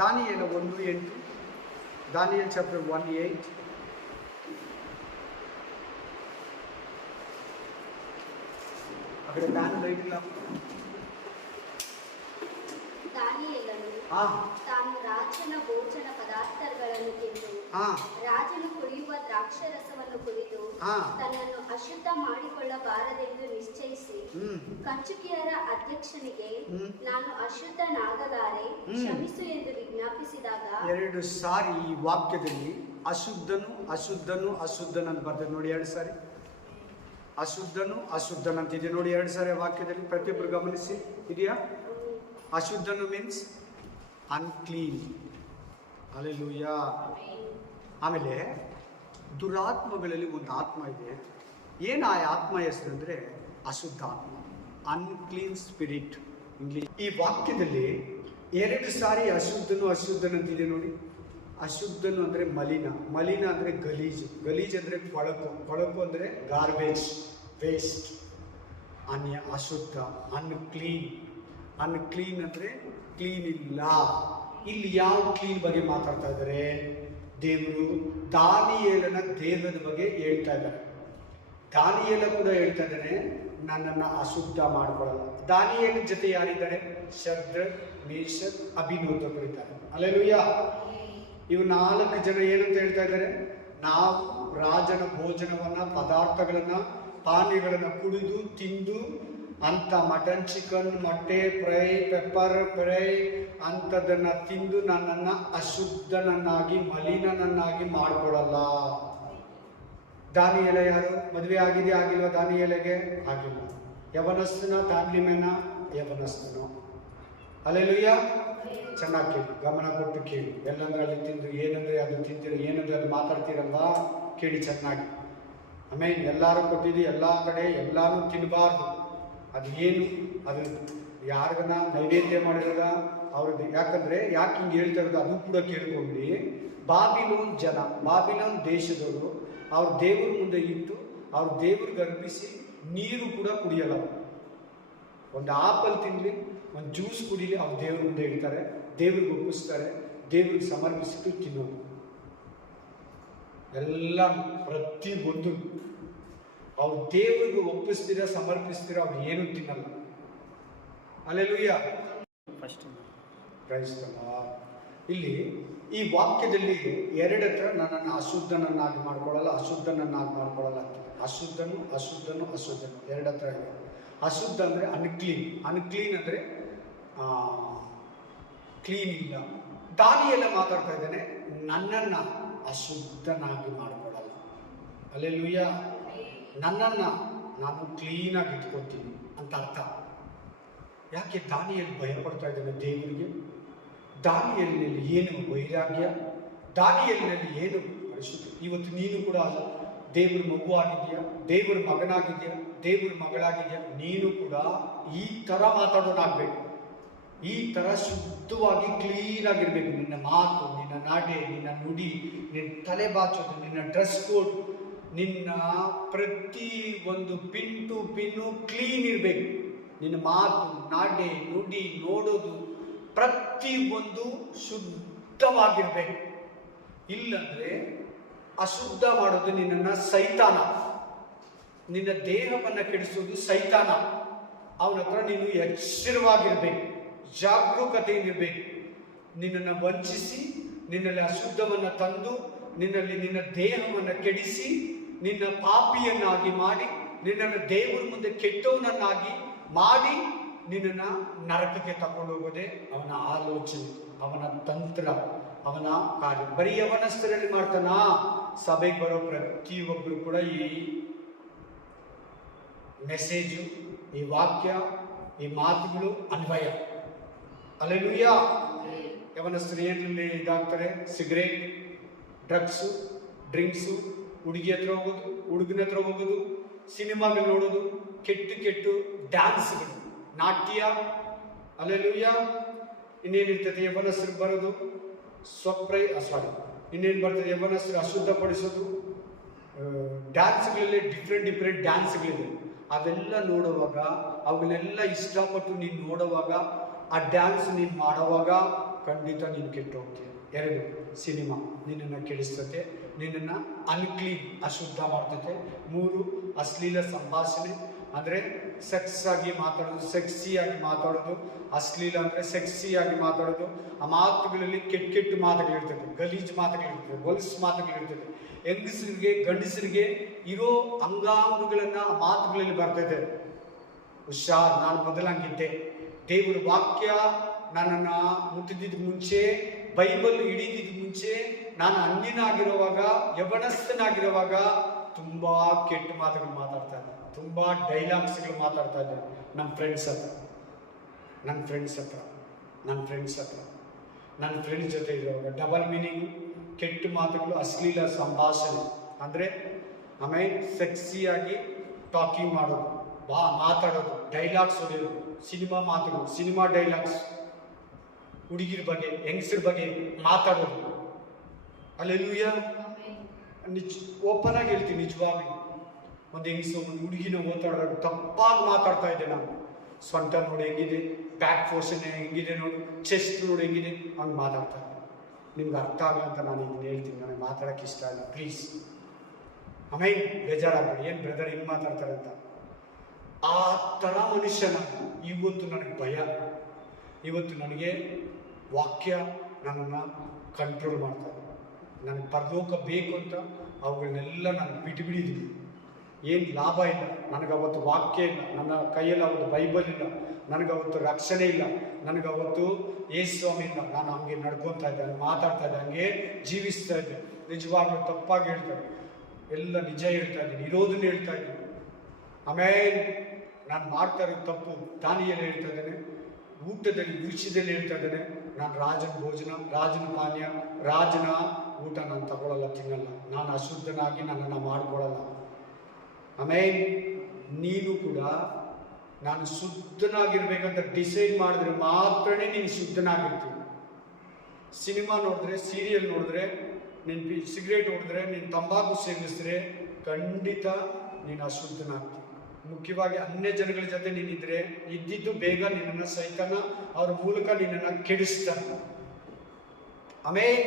ದಾನಿಯೇಲ 1:8, Daniel chapter 1:8. అక్కడ fan light ಇಲ್ಲ. ದಾನಿಯೇಲನು ತಾನು ರಾಜನ ಭೋಜನ ಪದಾರ್ಥಗಳನ್ನು ತಿಂದು ರಾಜನು ಕುಡಿಯುವ ದ್ರಾಕ್ಷಾರಸವನ್ನು ಕುಡಿದು ತನ್ನನ್ನು ಅಶುದ್ಧ ಮಾಡಿಕೊಳ್ಳಬಾರದೆಂದು ನಿಶ್ಚಯಿಸಿ ಕಂಚುಕಿಯರ ಅಧ್ಯಕ್ಷನಿಗೆ ನಾನು ಅಶುದ್ಧನಾಗಲಾರೆ, ಕ್ಷಮಿಸು ಎಂದು ವಿಜ್ಞಾಪಿಸಿದಾಗ 2 ಸಾರಿ ಈ ವಾಕ್ಯದಲ್ಲಿ ಅಶುದ್ಧನು ಅಶುದ್ಧನು ಅಶುದ್ಧನಂತ ಬರ್ತದೆ ನೋಡಿ. 2 ಸಾರಿ ಅಶುದ್ಧನು ಅಶುದ್ಧನಂತಿದೆ ನೋಡಿ. 2 ಸಾರಿ ವಾಕ್ಯದಲ್ಲಿ ಪ್ರತಿಯೊಬ್ಬರು ಗಮನಿಸಿ. ಇದೆಯಾ? ಅಶುದ್ಧನು ಮೀನ್ಸ್ ಅನ್ಕ್ಲೀನ್. ಹಲ್ಲೆಲೂಯಾ. ಆಮೇಲೆ ದುರಾತ್ಮಗಳಲ್ಲಿ ಒಂದು ಆತ್ಮ ಇದೆ. ಏನು ಆ ಆತ್ಮ ಹೆಸರು ಅಂದರೆ ಅಶುದ್ಧ ಆತ್ಮ, ಅನ್ಕ್ಲೀನ್ ಸ್ಪಿರಿಟ್ ಇಂಗ್ಲಿಷ್. ಈ ವಾಕ್ಯದಲ್ಲಿ 2 ಸಾರಿ ಅಶುದ್ಧನು ಅಶುದ್ಧನಂತಿದೆ ನೋಡಿ. ಅಶುದ್ಧನು ಅಂದರೆ ಮಲಿನ, ಮಲಿನ ಅಂದರೆ ಗಲೀಜು, ಗಲೀಜು ಅಂದರೆ ಕೊಳಕು, ಕೊಳಕು ಅಂದರೆ ಗಾರ್ಬೇಜ್, ವೇಸ್ಟ್. ಅಶುದ್ಧ, ಅನ್ಕ್ಲೀನ್. ಅನ್ಕ್ಲೀನ್ ಅಂದರೆ ಕ್ಲೀನ್ ಇಲ್ಲ. ಇಲ್ಲಿ ಯಾವ ಕ್ಲೀನ್ ಬಗ್ಗೆ ಮಾತಾಡ್ತಾ ಇದ್ದಾರೆ? ದೇವರು ದಾನಿಯೇಲನ ದೇಹದ ಬಗ್ಗೆ ಹೇಳ್ತಾ ಇದ್ದಾರೆ. ದಾನಿಯೇಲ ಕೂಡ ಹೇಳ್ತಾ ಇದ್ದಾನೆ, ನನ್ನನ್ನು ಅಶುದ್ಧ ಮಾಡಿಕೊಳ್ಳಲ್ಲ. ದಾನಿಯೇಲನ ಜೊತೆ ಯಾರಿದ್ದಾರೆ? ಶದ್ರಕ್, ಮೇಷಕ್, ಅಭಿನೋದಕರು ಇದ್ದಾರೆ. ಹಲ್ಲೆಲೂಯಾ. ಇವು 4 ಜನ ಏನಂತ ಹೇಳ್ತಾ ಇದ್ದಾರೆ? ನಾವು ರಾಜನ ಭೋಜನವನ್ನ, ಪದಾರ್ಥಗಳನ್ನ, ಪಾನೀಯಗಳನ್ನು ಕುಡಿದು ತಿಂದು ಅಂತ ಮಟನ್, ಚಿಕನ್, ಮೊಟ್ಟೆ ಫ್ರೈ, ಪೆಪ್ಪರ್ ಫ್ರೈ ಅಂಥದ್ದನ್ನ ತಿಂದು ನನ್ನನ್ನು ಅಶುದ್ಧನನ್ನಾಗಿ, ಮಲಿನನನ್ನಾಗಿ ಮಾಡಿಕೊಡಲ್ಲ. ದಾನಿಯೇಲ ಯಾರು? ಮದುವೆ ಆಗಿದೆ ಆಗಿಲ್ವ ದಾನಿಯೇಲಗೆ? ಆಗಿಲ್ಲ. ಯವನಸ್ಥನ, ಫ್ಯಾಮಿಲಿ ಮ್ಯಾನ? ಯವನಸ್ಥನು. ಹಲ್ಲೆಲೂಯಾ. ಚೆನ್ನಾಗಿ ಕೇಳಿ, ಗಮನ ಕೊಟ್ಟು ಕೇಳಿ. ಎಲ್ಲಂದ್ರೆ ಅಲ್ಲಿ ತಿಂದು, ಏನಂದ್ರೆ ಅದು ತಿಂತೀರ, ಏನಂದ್ರೆ ಅದು ಮಾತಾಡ್ತೀರಲ್ವಾ, ಕೇಳಿ ಚೆನ್ನಾಗಿ. ಆಮೇಲೆ ಎಲ್ಲರೂ ಕೊಟ್ಟಿದ್ದು ಎಲ್ಲ ಕಡೆ ಎಲ್ಲಾನು ತಿನ್ನಬಾರ್ದು. ಅದು ಏನು, ಅದು ಯಾರಿಗನ ನೈವೇದ್ಯ ಮಾಡಿದಾಗ ಅವ್ರದ್ದು. ಯಾಕಂದ್ರೆ ಯಾಕೆ ಹಿಂಗೆ ಹೇಳ್ತಾ ಇರೋದು ಅದು ಕೂಡ ಕೇಳ್ಕೊಂಡ್ರಿ. ಬಾಬಿಲೋನ್ ಜನ, ಬಾಬಿಲೋನ್ ದೇಶದವರು ಅವ್ರ ದೇವ್ರ ಮುಂದೆ ಇಟ್ಟು ಅವ್ರ ದೇವ್ರಿಗೆ ಅರ್ಪಿಸಿ ನೀರು ಕೂಡ ಕುಡಿಯಲ್ಲ. ಒಂದು ಆಪಲ್ ತಿನ್ಲಿ, ಒಂದು ಜ್ಯೂಸ್ ಕುಡಿಲಿ, ಅವ್ರ ದೇವ್ರ ಮುಂದೆ ಇಡ್ತಾರೆ, ದೇವ್ರಿಗೆ ಒಪ್ಪಿಸ್ತಾರೆ, ದೇವ್ರಿಗೆ ಸಮರ್ಪಿಸಿಟ್ಟು ತಿನ್ನೋದು. ಎಲ್ಲ ಪ್ರತಿಯೊಂದು ಅವ್ರ ದೇವ್ರಿಗೆ ಒಪ್ಪಿಸ್ತೀರ, ಸಮರ್ಪಿಸ್ತೀರ, ಅವ್ರು ಏನು ತಿನ್ನಲ್ಲ. ಹಲ್ಲೆಲೂಯಾ. ಫಸ್ಟ್ ಇಲ್ಲಿ ಈ ವಾಕ್ಯದಲ್ಲಿ 2 ಹತ್ರ ನನ್ನನ್ನು ಅಶುದ್ಧನನ್ನಾಗಿ ಮಾಡ್ಕೊಳ್ಳಲ್ಲ, ಅಶುದ್ಧನನ್ನಾಗಿ ಮಾಡ್ಕೊಳ್ಳಲ್ಲ ಅಂತ. ಅಶುದ್ಧನು ಅಶುದ್ಧನು ಅಶುದ್ಧನು 2 ಹತ್ರ ಇದೆ. ಅಶುದ್ಧ ಅಂದರೆ ಅನ್ಕ್ಲೀನ್, ಅನ್ಕ್ಲೀನ್ ಅಂದರೆ ಕ್ಲೀನ್ ಇಲ್ಲ. ದಾನಿಯೇಲ ಮಾತಾಡ್ತಾ ಇದ್ದಾನೆ, ನನ್ನನ್ನು ಅಶುದ್ಧನಾಗಿ ಮಾಡಿಕೊಡಲ್ಲ. ಹಲ್ಲೆಲೂಯಾ. ನನ್ನನ್ನು ನಾನು ಕ್ಲೀನಾಗಿ ಇಟ್ಕೊತೀನಿ ಅಂತ ಅರ್ಥ. ಯಾಕೆ ದಾನಿಯೇಲ ಭಯ ಪಡ್ತಾ ಇದ್ದಾನೆ ದೇವರಿಗೆ? ದಾನಿಯೇಲನಲ್ಲಿ ಏನು ವೈರಾಗ್ಯ, ದಾನಿಯೇಲನಲ್ಲಿ ಏನು ಪರಿಶುದ್ಧ. ಇವತ್ತು ನೀನು ಕೂಡ ದೇವ್ರ ಮಗು ಆಗಿದೆಯಾ, ದೇವ್ರ ಮಗನಾಗಿದೆಯಾ, ದೇವ್ರ ಮಗಳಾಗಿದೆಯಾ, ನೀನು ಕೂಡ ಈ ಥರ ಮಾತಾಡೋನಾಗಬೇಕು. ಈ ಥರ ಶುದ್ಧವಾಗಿ ಕ್ಲೀನಾಗಿರ್ಬೇಕು. ನಿನ್ನ ಮಾತು, ನಿನ್ನ ನಾಡೆ, ನಿನ್ನ ನುಡಿ, ನಿನ್ನ ತಲೆ ಬಾಚೋದು, ನಿನ್ನ ಡ್ರೆಸ್ ಕೋಡ್, ನಿನ್ನ ಪ್ರತಿ ಒಂದು ಪಿನ್ ಟು ಪಿನ್ನು ಕ್ಲೀನ್ ಇರಬೇಕು. ನಿನ್ನ ಮಾತು, ನಾಡೆ, ನುಡಿ, ನೋಡೋದು ಪ್ರತಿ ಒಂದು ಶುದ್ಧವಾಗಿರ್ಬೇಕು. ಇಲ್ಲಂದ್ರೆ ಅಶುದ್ಧ ಮಾಡೋದು ನಿನ್ನನ್ನು ಸೈತಾನ, ನಿನ್ನ ದೇಹವನ್ನು ಕೆಡಿಸೋದು ಸೈತಾನ. ಅವನ ಹತ್ರ ನೀನು ಎಚ್ಚರವಾಗಿರ್ಬೇಕು, ಜಾಗರೂಕತೆಯಿಂದಿರ್ಬೇಕು. ನಿನ್ನನ್ನು ವಂಚಿಸಿ, ನಿನ್ನಲ್ಲಿ ಅಶುದ್ಧವನ್ನು ತಂದು, ನಿನ್ನಲ್ಲಿ ನಿನ್ನ ದೇಹವನ್ನು ಕೆಡಿಸಿ, ನಿನ್ನ ಪಾಪಿಯನ್ನಾಗಿ ಮಾಡಿ, ನಿನ್ನನ್ನು ದೇವರ ಮುಂದೆ ಕೆಟ್ಟವನನ್ನಾಗಿ ಮಾಡಿ ನಿನ್ನನ್ನು ನರಕಕ್ಕೆ ತಗೊಂಡು ಹೋಗೋದೇ ಅವನ ಆಲೋಚನೆ, ಅವನ ತಂತ್ರ, ಅವನ ಕಾರ್ಯ. ಬರೀ ಯವನಸ್ಥರಲ್ಲಿ ಮಾಡ್ತಾನ. ಸಭೆಗೆ ಬರೋ ಪ್ರತಿಯೊಬ್ಬರು ಕೂಡ ಈ ಮೆಸೇಜು, ಈ ವಾಕ್ಯ, ಈ ಮಾತುಗಳು ಅನ್ವಯ. ಹಲ್ಲೆಲೂಯಾ. ಯವನಸ್ಥರು ಏನಲ್ಲಿ ಇದಾಗ್ತಾರೆ? ಸಿಗರೇಟ್, ಡ್ರಗ್ಸು, ಡ್ರಿಂಕ್ಸು, ಹುಡುಗಿ ಹತ್ರ ಹೋಗೋದು, ಹುಡುಗನ ಹತ್ರ ಹೋಗೋದು, ಸಿನಿಮಾಗಳು ನೋಡೋದು, ಕೆಟ್ಟು ಕೆಟ್ಟು ಡ್ಯಾನ್ಸ್ಗಳು, ನಾಟ್ಯ. ಹಲ್ಲೆಲೂಯಾ. ಇನ್ನೇನಿರ್ತದೆ? ಯವನಸ್ಥರು ಬರೋದು ಇನ್ನೇನು ಬರ್ತದೆ? ಯವನಸ್ಥರು ಅಶುದ್ಧಪಡಿಸೋದು, ಡ್ಯಾನ್ಸ್ಗಳಲ್ಲಿ ಡಿಫ್ರೆಂಟ್ ಡ್ಯಾನ್ಸ್ಗಳಿದೆ. ಅವೆಲ್ಲ ನೋಡುವಾಗ, ಅವುಗಳನ್ನೆಲ್ಲ ಇಷ್ಟಪಟ್ಟು ನೀನು ನೋಡುವಾಗ, ಆ ಡ್ಯಾನ್ಸ್ ನೀನು ಮಾಡುವಾಗ ಖಂಡಿತ ನೀನು ಕೆಟ್ಟು ಹೋಗ್ತೀಯ. 2, ಸಿನಿಮಾ ನಿನ್ನನ್ನು ಕೆಡಿಸ್ತತೆ, ನಿನ್ನನ್ನು ಅನ್ಕ್ಲೀನ್ ಅಶುದ್ಧ ಮಾಡ್ತೈತೆ. 3, ಅಶ್ಲೀಲ ಸಂಭಾಷಣೆ ಅಂದರೆ ಸೆಕ್ಸಿಯಾಗಿ ಮಾತಾಡೋದು. ಅಶ್ಲೀಲ ಅಂದರೆ ಸೆಕ್ಸಿಯಾಗಿ ಮಾತಾಡೋದು. ಆ ಮಾತುಗಳಲ್ಲಿ ಕೆಟ್ಟ ಮಾತುಗಳಿರ್ತದೆ, ಗಲೀಜು ಮಾತುಗಳಿರ್ತದೆ, ಹೊಲಸು ಮಾತುಗಳಿರ್ತದೆ. ಹೆಂಗಸರಿಗೆ ಗಂಡಸರಿಗೆ ಇರೋ ಅಂಗಾಂಗಗಳನ್ನು ಆ ಮಾತುಗಳಲ್ಲಿ ಬರ್ತದೆ. ಹುಷಾರ್, ನಾನು ಮೊದಲಂಗಿದ್ದೆ. ದೇವರ ವಾಕ್ಯ ನನ್ನನ್ನು ಮುಟ್ಟಿದ್ದ ಮುಂಚೆ, ಬೈಬಲ್ ಹಿಡಿದಿದ್ದ ಮುಂಚೆ, ನಾನು ಅನ್ಯನಾಗಿರುವಾಗ, ಯವನಸ್ಥನಾಗಿರುವಾಗ ತುಂಬ ಕೆಟ್ಟ ಮಾತುಗಳು ಮಾತಾಡ್ತಾ ಇದ್ದೆ, ತುಂಬ ಡೈಲಾಗ್ಸ್ಗಳು ಮಾತಾಡ್ತಾ ಇದ್ದೆ ನನ್ನ ಫ್ರೆಂಡ್ಸ್ ಹತ್ರ. ನನ್ನ ಫ್ರೆಂಡ್ಸ್ ಜೊತೆ ಇರುವಾಗ ಡಬಲ್ ಮೀನಿಂಗು, ಕೆಟ್ಟ ಮಾತುಗಳು, ಅಶ್ಲೀಲ ಸಂಭಾಷಣೆ ಅಂದರೆ ಆಮೇಲೆ ಸೆಕ್ಸಿಯಾಗಿ ಟಾಕಿಂಗ್ ಮಾಡೋದು, ಮಾತಾಡೋದು, ಡೈಲಾಗ್ಸ್ ಹೊಡೆಯೋದು, ಸಿನಿಮಾ ಮಾತುಗಳು, ಸಿನಿಮಾ ಡೈಲಾಗ್ಸ್, ಹುಡುಗಿರ ಬಗ್ಗೆ ಹೆಂಗಸರ ಬಗ್ಗೆ ಮಾತಾಡೋದು. ಅಲ್ಲೆಲ್ಲೂಯ್ಯ, ಓಪನ್ ಆಗಿ ಹೇಳ್ತೀನಿ, ನಿಜವಾಗ್ಲೂ ಒಂದು ಹೆಂಗಸು ಒಂದು ಹುಡುಗಿನ ಓದಾಡೋದು ತಪ್ಪಾಗಿ ಮಾತಾಡ್ತಾ ಇದ್ದೆ ನಾನು. ಸೊಂಟ ನೋಡಿ ಹೆಂಗಿದೆ, ಬ್ಯಾಕ್ ಪೋರ್ಷನ್ ಹೆಂಗಿದೆ ನೋಡು, ಚೆಸ್ಟ್ ನೋಡಿ ಹೆಂಗಿದೆ, ಹಂಗೆ ಮಾತಾಡ್ತಾ ಇದ್ದೆ. ನಿಮ್ಗೆ ಅರ್ಥ ಆಗಲ್ಲ ಅಂತ ನಾನು ಇದನ್ನ ಹೇಳ್ತೀನಿ, ನನಗೆ ಮಾತಾಡೋಕ್ಕೆ ಇಷ್ಟ ಇಲ್ಲ, ಪ್ಲೀಸ್. ಆಮೇಲೆ ಬೇಜಾರಾಗಬೇಡಿ, ಏನು ಬ್ರದರ್ ಹಿಂಗೆ ಮಾತಾಡ್ತಾರೆ ಅಂತ. ಆ ಥರ ಮನುಷ್ಯನ ಇವತ್ತು ನನಗೆ ಭಯ. ಇವತ್ತು ನನಗೆ ವಾಕ್ಯ ನನ್ನನ್ನು ಕಂಟ್ರೋಲ್ ಮಾಡ್ತಾರೆ. ನನಗೆ ಪರಲೋಕ ಬೇಕು ಅಂತ ಅವುಗಳನ್ನೆಲ್ಲ ನಾನು ಬಿಟ್ಟಿದ್ದೀನಿ. ಏನು ಲಾಭ ಇಲ್ಲ, ನನಗವತ್ತು ವಾಕ್ಯ ಇಲ್ಲ, ನನ್ನ ಕೈಯಲ್ಲಿ ಅವತ್ತು ಬೈಬಲ್ ಇಲ್ಲ, ನನಗವತ್ತು ರಕ್ಷಣೆ ಇಲ್ಲ, ನನಗವತ್ತು ಯೇಸುಸ್ವಾಮಿ ಇಲ್ಲ. ನಾನು ಹಂಗೆ ನಡ್ಕೊತಾ ಇದ್ದೆ, ಹಂಗೆ ಮಾತಾಡ್ತಾ ಇದ್ದೆ, ಹಂಗೆ ಜೀವಿಸ್ತಾ ಇದ್ದೆ. ನಿಜವಾಗ್ಲೂ ತಪ್ಪಾಗಿ ಹೇಳ್ತಾರೆ, ಎಲ್ಲ ನಿಜ ಹೇಳ್ತಾ ಇದ್ದೀನಿ, ಇರೋದನ್ನ ಹೇಳ್ತಾ ಇದ್ದೀನಿ. ಆಮೇಲೆ ನಾನು ಮಾಡ್ತಾ ಇರೋದು ತಪ್ಪು. ದಾನಿಯಲ್ಲಿ ಹೇಳ್ತಾ ಇದ್ದೇನೆ, ಊಟದಲ್ಲಿ ವಿಷಯದಲ್ಲಿ ಹೇಳ್ತಾ ಇದ್ದೇನೆ, ನಾನು ರಾಜನ ಭೋಜನ, ರಾಜನ ಪಾನೀಯ, ರಾಜನ ಊಟ ನಾನು ತಗೊಳ್ಳಲ್ಲ, ತಿನ್ನಲ್ಲ. ನಾನು ಅಶುದ್ಧನಾಗಿ ನನ್ನನ್ನು ಮಾಡ್ಕೊಳ್ಳಲ್ಲ. ಆಮೇಲೆ ನೀನು ಕೂಡ ನಾನು ಶುದ್ಧನಾಗಿರ್ಬೇಕಂತ ಡಿಸೈಡ್ ಮಾಡಿದ್ರೆ ಮಾತ್ರನೇ ನೀನು ಶುದ್ಧನಾಗಿರ್ತೀವಿ. ಸಿನಿಮಾ ನೋಡಿದ್ರೆ, ಸೀರಿಯಲ್ ನೋಡಿದ್ರೆ, ನೀನು ಸಿಗರೇಟ್ ಹೊಡೆದ್ರೆ, ನೀನು ತಂಬಾಕು ಸೇವಿಸಿದ್ರೆ ಖಂಡಿತ ನೀನು ಅಶುದ್ಧನಾಗ್ತೀವಿ. ಮುಖ್ಯವಾಗಿ ಅನ್ಯ ಜನಗಳ ಜೊತೆ ನೀನಿದ್ರೆ ಇದ್ದಿದ್ದು ಬೇಗ ನಿನ್ನನ್ನು ಸೈತಾನ ಅವ್ರ ಮೂಲಕ ನಿನ್ನನ್ನು ಕೆಡಿಸ್ತಾನೆ. ಆಮೇಲೆ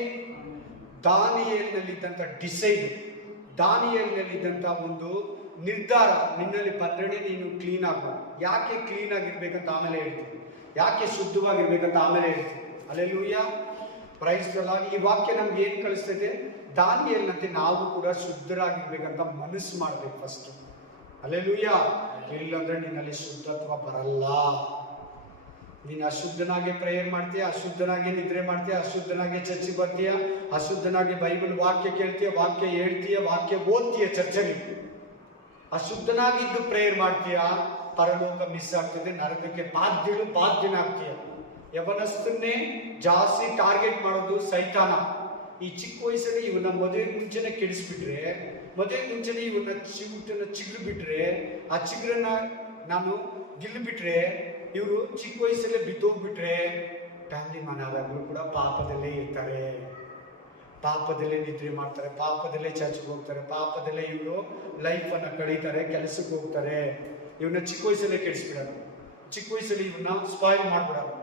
ದಾನಿಯೇಲನಲ್ಲಿದ್ದಂಥ ಡಿಸೈಡ್, ದಾನಿಯೇಲನಲ್ಲಿದ್ದಂಥ ಒಂದು ನಿರ್ಧಾರ ನಿನ್ನಲ್ಲಿ ಬಂದ್ರೆ ನೀನು ಕ್ಲೀನ್ ಆಗ್ಬೋದು. ಯಾಕೆ ಕ್ಲೀನ್ ಆಗಿರ್ಬೇಕಂತ ಆಮೇಲೆ ಹೇಳ್ತೀನಿ, ಯಾಕೆ ಶುದ್ಧವಾಗಿರ್ಬೇಕಂತ ಆಮೇಲೆ ಹೇಳ್ತೀನಿ. Hallelujah, praise the Lord. ಈ ವಾಕ್ಯ ನಮ್ಗೆ ಏನು ಕಳಿಸ್ತದೆ? ದಾನಿಯೇಲನಂತೆ ನಾವು ಕೂಡ ಶುದ್ಧರಾಗಿರ್ಬೇಕಂತ ಮನಸ್ಸು ಮಾಡ್ಬೇಕು ಫಸ್ಟ್. ಅಲ್ಲೆಲ್ಲೂಯ್ಯ. ಇಲ್ಲಂದ್ರೆ ನಿನ್ನಲ್ಲಿ ಶುದ್ಧತ್ವ ಬರಲ್ಲ. ನೀನು ಅಶುದ್ಧನಾಗೆ ಪ್ರೇಯರ್ ಮಾಡ್ತೀಯ, ಅಶುದ್ಧನಾಗೆ ನಿದ್ರೆ ಮಾಡ್ತೀಯ, ಅಶುದ್ಧನಾಗೆ ಚರ್ಚಿಗೆ ಬರ್ತೀಯ, ಅಶುದ್ಧನಾಗಿ ಬೈಬಲ್ ವಾಕ್ಯ ಕೇಳ್ತೀಯ, ವಾಕ್ಯ ಹೇಳ್ತೀಯ, ವಾಕ್ಯ ಓದ್ತೀಯ, ಚರ್ಚೆಗೆ ಅಶುದ್ಧನಾಗಿದ್ದು ಪ್ರೇಯರ್ ಮಾಡ್ತೀಯ, ಪರಲೋಕ ಮಿಸ್ ಆಗ್ತದೆ, ನರಕಕ್ಕೆ ಬಾಧ್ಯನಾಗ್ತೀಯ. ಯವನಸ್ಥನ್ನೇ ಜಾಸ್ತಿ ಟಾರ್ಗೆಟ್ ಮಾಡೋದು ಸೈತಾನ. ಈ ಚಿಕ್ಕ ವಯಸ್ಸಲ್ಲಿ ಇವನ್ನ ಮದುವೆಗೆ ಮುಂಚೆನೆ ಕೆಡಿಸ್ಬಿಟ್ರೆ, ಮದುವೆಗೆ ಮುಂಚೆನೆ ಇವನ್ನ ಚಿಗುರು ಬಿಟ್ರೆ, ಆ ಚಿಗುರನ್ನ ನಾನು ಗಿಲ್ಬಿಟ್ರೆ, ಇವರು ಚಿಕ್ಕ ವಯಸ್ಸಲ್ಲೇ ಬಿದ್ದೋಗ್ಬಿಟ್ರೆ ಫ್ಯಾಮಿಲಿ ಮ್ಯಾನ್ ಆದಾಗಲೂ ಕೂಡ ಪಾಪದಲ್ಲೇ ಇರ್ತಾರೆ, ಪಾಪದಲ್ಲೇ ನಿದ್ರೆ ಮಾಡ್ತಾರೆ, ಪಾಪದಲ್ಲೇ ಚರ್ಚ್ಗೆ ಹೋಗ್ತಾರೆ, ಪಾಪದಲ್ಲೇ ಇವರು ಲೈಫನ್ನು ಕಳೀತಾರೆ, ಕೆಲಸಕ್ಕೆ ಹೋಗ್ತಾರೆ. ಇವನ್ನ ಚಿಕ್ಕ ವಯಸ್ಸಲ್ಲೇ ಕೆಡಿಸ್ಬಿಡೋದು, ಚಿಕ್ಕ ವಯಸ್ಸಲ್ಲಿ ಇವನ್ನ ಸ್ಪಾಯ್ಲ್ ಮಾಡ್ಬಿಡೋದು.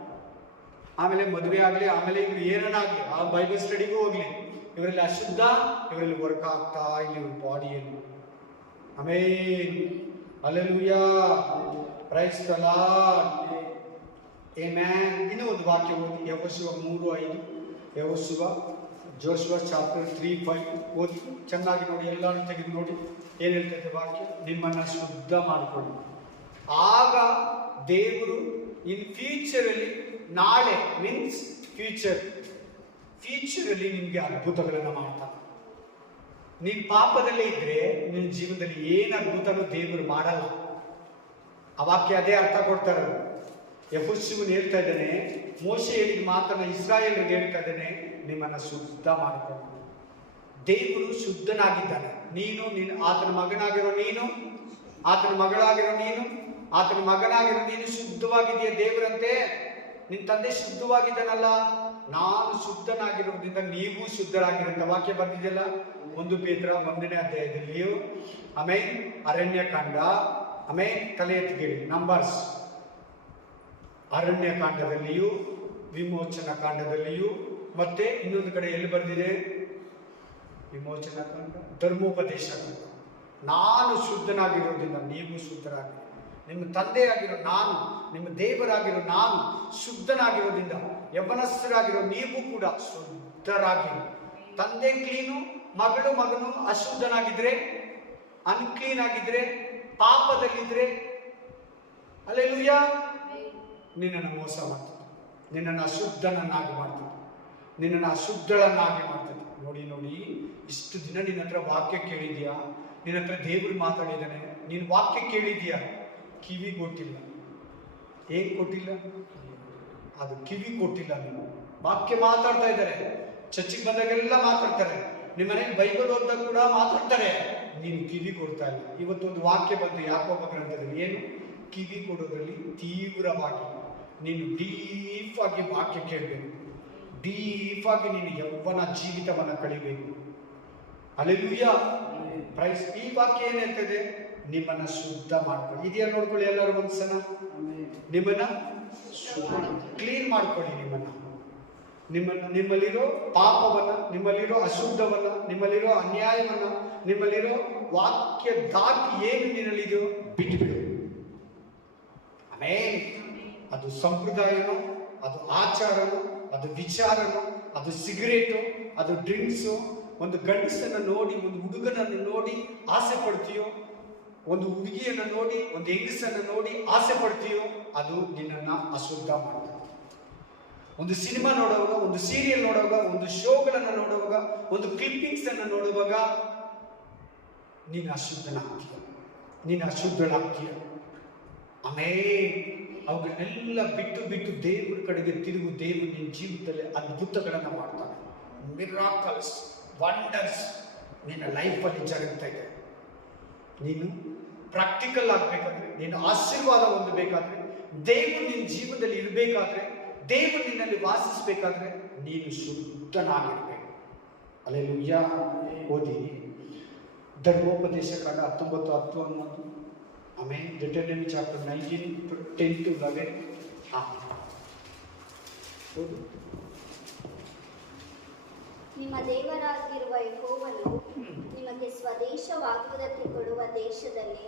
ಆಮೇಲೆ ಮದುವೆ ಆಗಲಿ, ಆಮೇಲೆ ಇವ್ರು ಏನನ್ನಾಗಲಿ, ಆ ಬೈಬಲ್ ಸ್ಟಡಿಗೂ ಹೋಗ್ಲಿ, ಇವರಲ್ಲಿ ಅಶುದ್ಧ, ಇವರಲ್ಲಿ ವರ್ಕ್ ಆಗ್ತಾ ಇಲ್ಲಿ ಇವ್ರ ಬಾಡಿಯನ್ನು. Amen, hallelujah, praise the lord, amen. ಇನ್ನೂ ಒಂದು ವಾಕ್ಯ ಓದಿ, ಯೆಹೋಶುವ 3:5. ಯೆಹೋಶುವ, ಜೋಶುವ ಚಾಪ್ಟರ್ 3:5 ಓದಿ ಚೆನ್ನಾಗಿ ನೋಡಿ, ಎಲ್ಲಾನು ತೆಗೆದು ನೋಡಿ. ಏನು ಹೇಳ್ತೈತೆ ವಾಕ್ಯ? ನಿಮ್ಮನ್ನು ಶುದ್ಧ ಮಾಡಿಕೊಳ್ಳಿ, ಆಗ ದೇವರು ಇನ್ ಫ್ಯೂಚರಲ್ಲಿ, ನಾಳೆ ಮೀನ್ಸ್ ಫ್ಯೂಚರಲ್ಲಿ ನಿಮಗೆ ಅದ್ಭುತಗಳನ್ನು ಮಾಡ್ತಾನೆ. ನೀನು ಪಾಪದಲ್ಲೇ ಇದ್ರೆ ನಿನ್ನ ಜೀವನದಲ್ಲಿ ಏನು ಅದ್ಭುತನೂ ದೇವರು ಮಾಡಲ್ಲ. ಆ ವಾಕ್ಯ ಅದೇ ಅರ್ಥ ಕೊಡ್ತಾರೆ. ಯೆಹೋಶುವನು ಹೇಳ್ತಾ ಇದ್ದಾನೆ, ಮೋಶೆ ಹೇಳಿದ ಮಾತನ್ನ ಇಸ್ರಾಯೇಲ್ರಿಗೆ ಹೇಳ್ತಾ ಇದ್ದಾನೆ, ನಿಮ್ಮನ್ನು ಶುದ್ಧ ಮಾಡಿಕೊಂಡು. ದೇವರು ಶುದ್ಧನಾಗಿದ್ದಾನೆ. ನೀನು ಆತನ ಮಗನಾಗಿರೋ ನೀನು, ಆತನ ಮಗಳಾಗಿರೋ ನೀನು, ಆತನ ಮಗನಾಗಿರೋ ನೀನು ಶುದ್ಧವಾಗಿದೆಯಾ ದೇವರಂತೆ? ನಿನ್ನ ತಂದೆ ಶುದ್ಧವಾಗಿದ್ದಾನಲ್ಲ, ನಾನು ಶುದ್ಧನಾಗಿರೋದ್ರಿಂದ ನೀವು ಶುದ್ಧರಾಗಿರಂತ ವಾಕ್ಯ ಬಂದಿದೆಯಲ್ಲ, 1 ಪೇತ್ರ 1ನೇ ಅಧ್ಯಾಯದಲ್ಲಿಯೂ, ಆಮೇಲೆ ಅರಣ್ಯಕಾಂಡ, ಆಮೇಲೆ ತಲೆ ಎತ್ತಿಗೇಳಿ ನಂಬರ್ಸ್, ಅರಣ್ಯಕಾಂಡದಲ್ಲಿಯೂ ವಿಮೋಚನಾ ಕಾಂಡದಲ್ಲಿಯೂ, ಮತ್ತೆ ಇನ್ನೊಂದು ಕಡೆ ಎಲ್ಲಿ ಬರೆದಿದೆ? ವಿಮೋಚನಾ ಕಾಂಡ, ಧರ್ಮೋಪದೇಶ ಕಾಂಡ. ನಾನು ಶುದ್ಧನಾಗಿರೋದ್ರಿಂದ ನೀವು ಶುದ್ಧರಾಗಿ, ನಿಮ್ಮ ತಂದೆಯಾಗಿರೋ ನಾನು, ನಿಮ್ಮ ದೇವರಾಗಿರೋ ನಾನು ಶುದ್ಧನಾಗಿರೋದ್ರಿಂದ ಯೌವನಸ್ಥರಾಗಿರೋ ನೀವು ಕೂಡ ಶುದ್ಧರಾಗಿ. ತಂದೆ ಕ್ಲೀನು, ಮಗನು ಅಶುದ್ಧನಾಗಿದ್ರೆ, ಅನ್ಕ್ಲೀನ್ ಆಗಿದ್ರೆ, ಪಾಪದಲ್ಲಿದ್ರೆ, ಹಲ್ಲೆಲೂಯಾ, ನಿನ್ನನ್ನು ಮೋಸ ಮಾಡ್ತದೆ, ನಿನ್ನನ್ನು ಅಶುದ್ಧನನ್ನಾಗಿ ಮಾಡ್ತದೆ, ನಿನ್ನನ್ನು ಅಶುದ್ಧಳನ್ನಾಗಿ ಮಾಡ್ತದೆ. ನೋಡಿ, ಇಷ್ಟು ದಿನ ನಿನ್ನ ಹತ್ರ ವಾಕ್ಯ ಕೇಳಿದ್ಯಾ, ನಿನ್ನ ಹತ್ರ ದೇವರು ಮಾತಾಡಿದ್ದಾನೆ, ನೀನು ವಾಕ್ಯ ಕೇಳಿದ್ಯಾ, ಕಿವಿ ಕೊಟ್ಟಿಲ್ಲ. ಏನ್ ಕೊಟ್ಟಿಲ್ಲ? ಅದು ಕಿವಿ ಕೊಟ್ಟಿಲ್ಲ. ನೀವು ವಾಕ್ಯ ಮಾತಾಡ್ತಾ ಇದ್ದಾರೆ, ಚರ್ಚಿಗೆ ಬಂದಾಗೆಲ್ಲ ಮಾತಾಡ್ತಾರೆ, ನಿಮ್ಮ ಮನೇಲಿ ಬೈಬಲ್ ಓದಿದಾಗ ಕೂಡ ಮಾತಾಡ್ತಾರೆ, ನೀನು ಕಿವಿ ಕೊಡ್ತಾ ಇಲ್ಲ. ಇವತ್ತೊಂದು ವಾಕ್ಯ ಬಂತು ಯಾಕೋಬ ಗ್ರಂಥದಲ್ಲಿ, ಏನು? ಕಿವಿ ಕೊಡೋದ್ರಲ್ಲಿ ತೀವ್ರವಾಗಿ ನೀನು ಡೀಪ್ ಆಗಿ ವಾಕ್ಯ ಕೇಳಬೇಕು, ಡೀಪ್ ಆಗಿ ನೀನು ಯೌವನ ಜೀವಿತವನ್ನು ಕಳಿಬೇಕು. Hallelujah, price. ಈ ವಾಕ್ಯ ಏನ್ ಹೇಳ್ತದೆ? ನಿಮ್ಮನ್ನ ಶುದ್ಧ ಮಾಡ್ಕೊಳ್ಳಿ. ಇದೆಯಾ ನೋಡ್ಕೊಳ್ಳಿ ಎಲ್ಲರೂ ಒಂದ್ಸಲ, ನಿಮ್ಮನ್ನ ಕ್ಲೀನ್ ಮಾಡ್ಕೊಳ್ಳಿ. ನಿಮ್ಮಲ್ಲಿರೋ ಪಾಪವನ್ನ, ನಿಮ್ಮಲ್ಲಿರೋ ಅಶುದ್ಧವನ್ನ, ನಿಮ್ಮಲ್ಲಿರೋ ಅನ್ಯಾಯವನ್ನ, ನಿಮ್ಮಲ್ಲಿರೋ ವಾಕ್ಯ ದಾಟಿ ಏನು ನಿನ್ನಲ್ಲಿದೆಯೋ ಬಿಟ್ಟುಬಿಡು. ಆಮೇಲೆ ಅದು ಸಂಪ್ರದಾಯನೋ, ಅದು ಆಚಾರನೋ, ಅದು ವಿಚಾರನೋ, ಅದು ಸಿಗರೇಟು, ಅದು ಡ್ರಿಂಕ್ಸು, ಒಂದು ಗಂಡಸನ್ನು ನೋಡಿ, ಒಂದು ಹುಡುಗನನ್ನು ನೋಡಿ ಆಸೆ ಪಡ್ತೀಯೋ, ಒಂದು ಹುಡುಗಿಯನ್ನು ನೋಡಿ, ಒಂದು ಹೆಂಗಸನ್ನು ನೋಡಿ ಆಸೆ ಪಡ್ತೀಯೋ, ಅದು ನಿನ್ನನ್ನು ಅಶುದ್ಧ ಮಾಡ್ತದೆ. ಒಂದು ಸಿನಿಮಾ ನೋಡುವಾಗ, ಒಂದು ಸೀರಿಯಲ್ ನೋಡುವಾಗ, ಒಂದು ಶೋಗಳನ್ನು ನೋಡುವಾಗ, ಒಂದು ಕ್ಲಿಪ್ಪಿಂಗ್ಸ್ ಅನ್ನು ನೋಡುವಾಗ ನೀನು ಅಶುದ್ಧನಾಗ್ತೀಯ, ನೀನು ಅಶುದ್ಧಳಾಗ್ತೀಯ. ಆಮೇಲೆ ಅವುಗಳನ್ನೆಲ್ಲ ಬಿಟ್ಟು ದೇವರ ಕಡೆಗೆ ತಿರುಗು. ದೇವರು ನಿನ್ನ ಜೀವಿತದಲ್ಲಿ ಅದ್ಭುತಗಳನ್ನು ಮಾಡ್ತಾನೆ. ಮಿರಾಕಲ್ಸ್, ವಂಡರ್ಸ್ ನಿನ್ನ ಲೈಫಲ್ಲಿ ಜరుగుತ್ತಾ ಇದೆ. ನೀನು ಪ್ರಾಕ್ಟಿಕಲ್ ಆಗಬೇಕಾದ್ರೆ, ನೀನು ಆಶೀರ್ವಾದ ಹೊಂದಬೇಕಾದ್ರೆ, ದೇವರು ನಿನ್ನ ಜೀವನದಲ್ಲಿ ಇರಬೇಕಾದ್ರೆ, ದೇವರು ನಿನ್ನಲ್ಲಿ ವಾಸಿಸಬೇಕಾದ್ರೆ ನೀನು ಶುದ್ಧನಾಗಿರ್ಬೇಕು. ಹಲ್ಲೆಲೂಯಾ. ಓದಿ ಧರ್ಮೋಪದೇಶ ಕಾಂಡ 19:10-11. ಆಮೇಲೆ ಡಿಟರ್ನಮಿ ಚಾಪ್ಟರ್ 19:10-11. ಓದು. ನಿಮ್ಮ ದೇವರಾಗಿರುವ ಯೆಹೋವನು ನಿಮಗೆ ಸ್ವದೇಶವಾಗುವುದಕ್ಕೆ ಕೊಡುವ ದೇಶದಲ್ಲಿ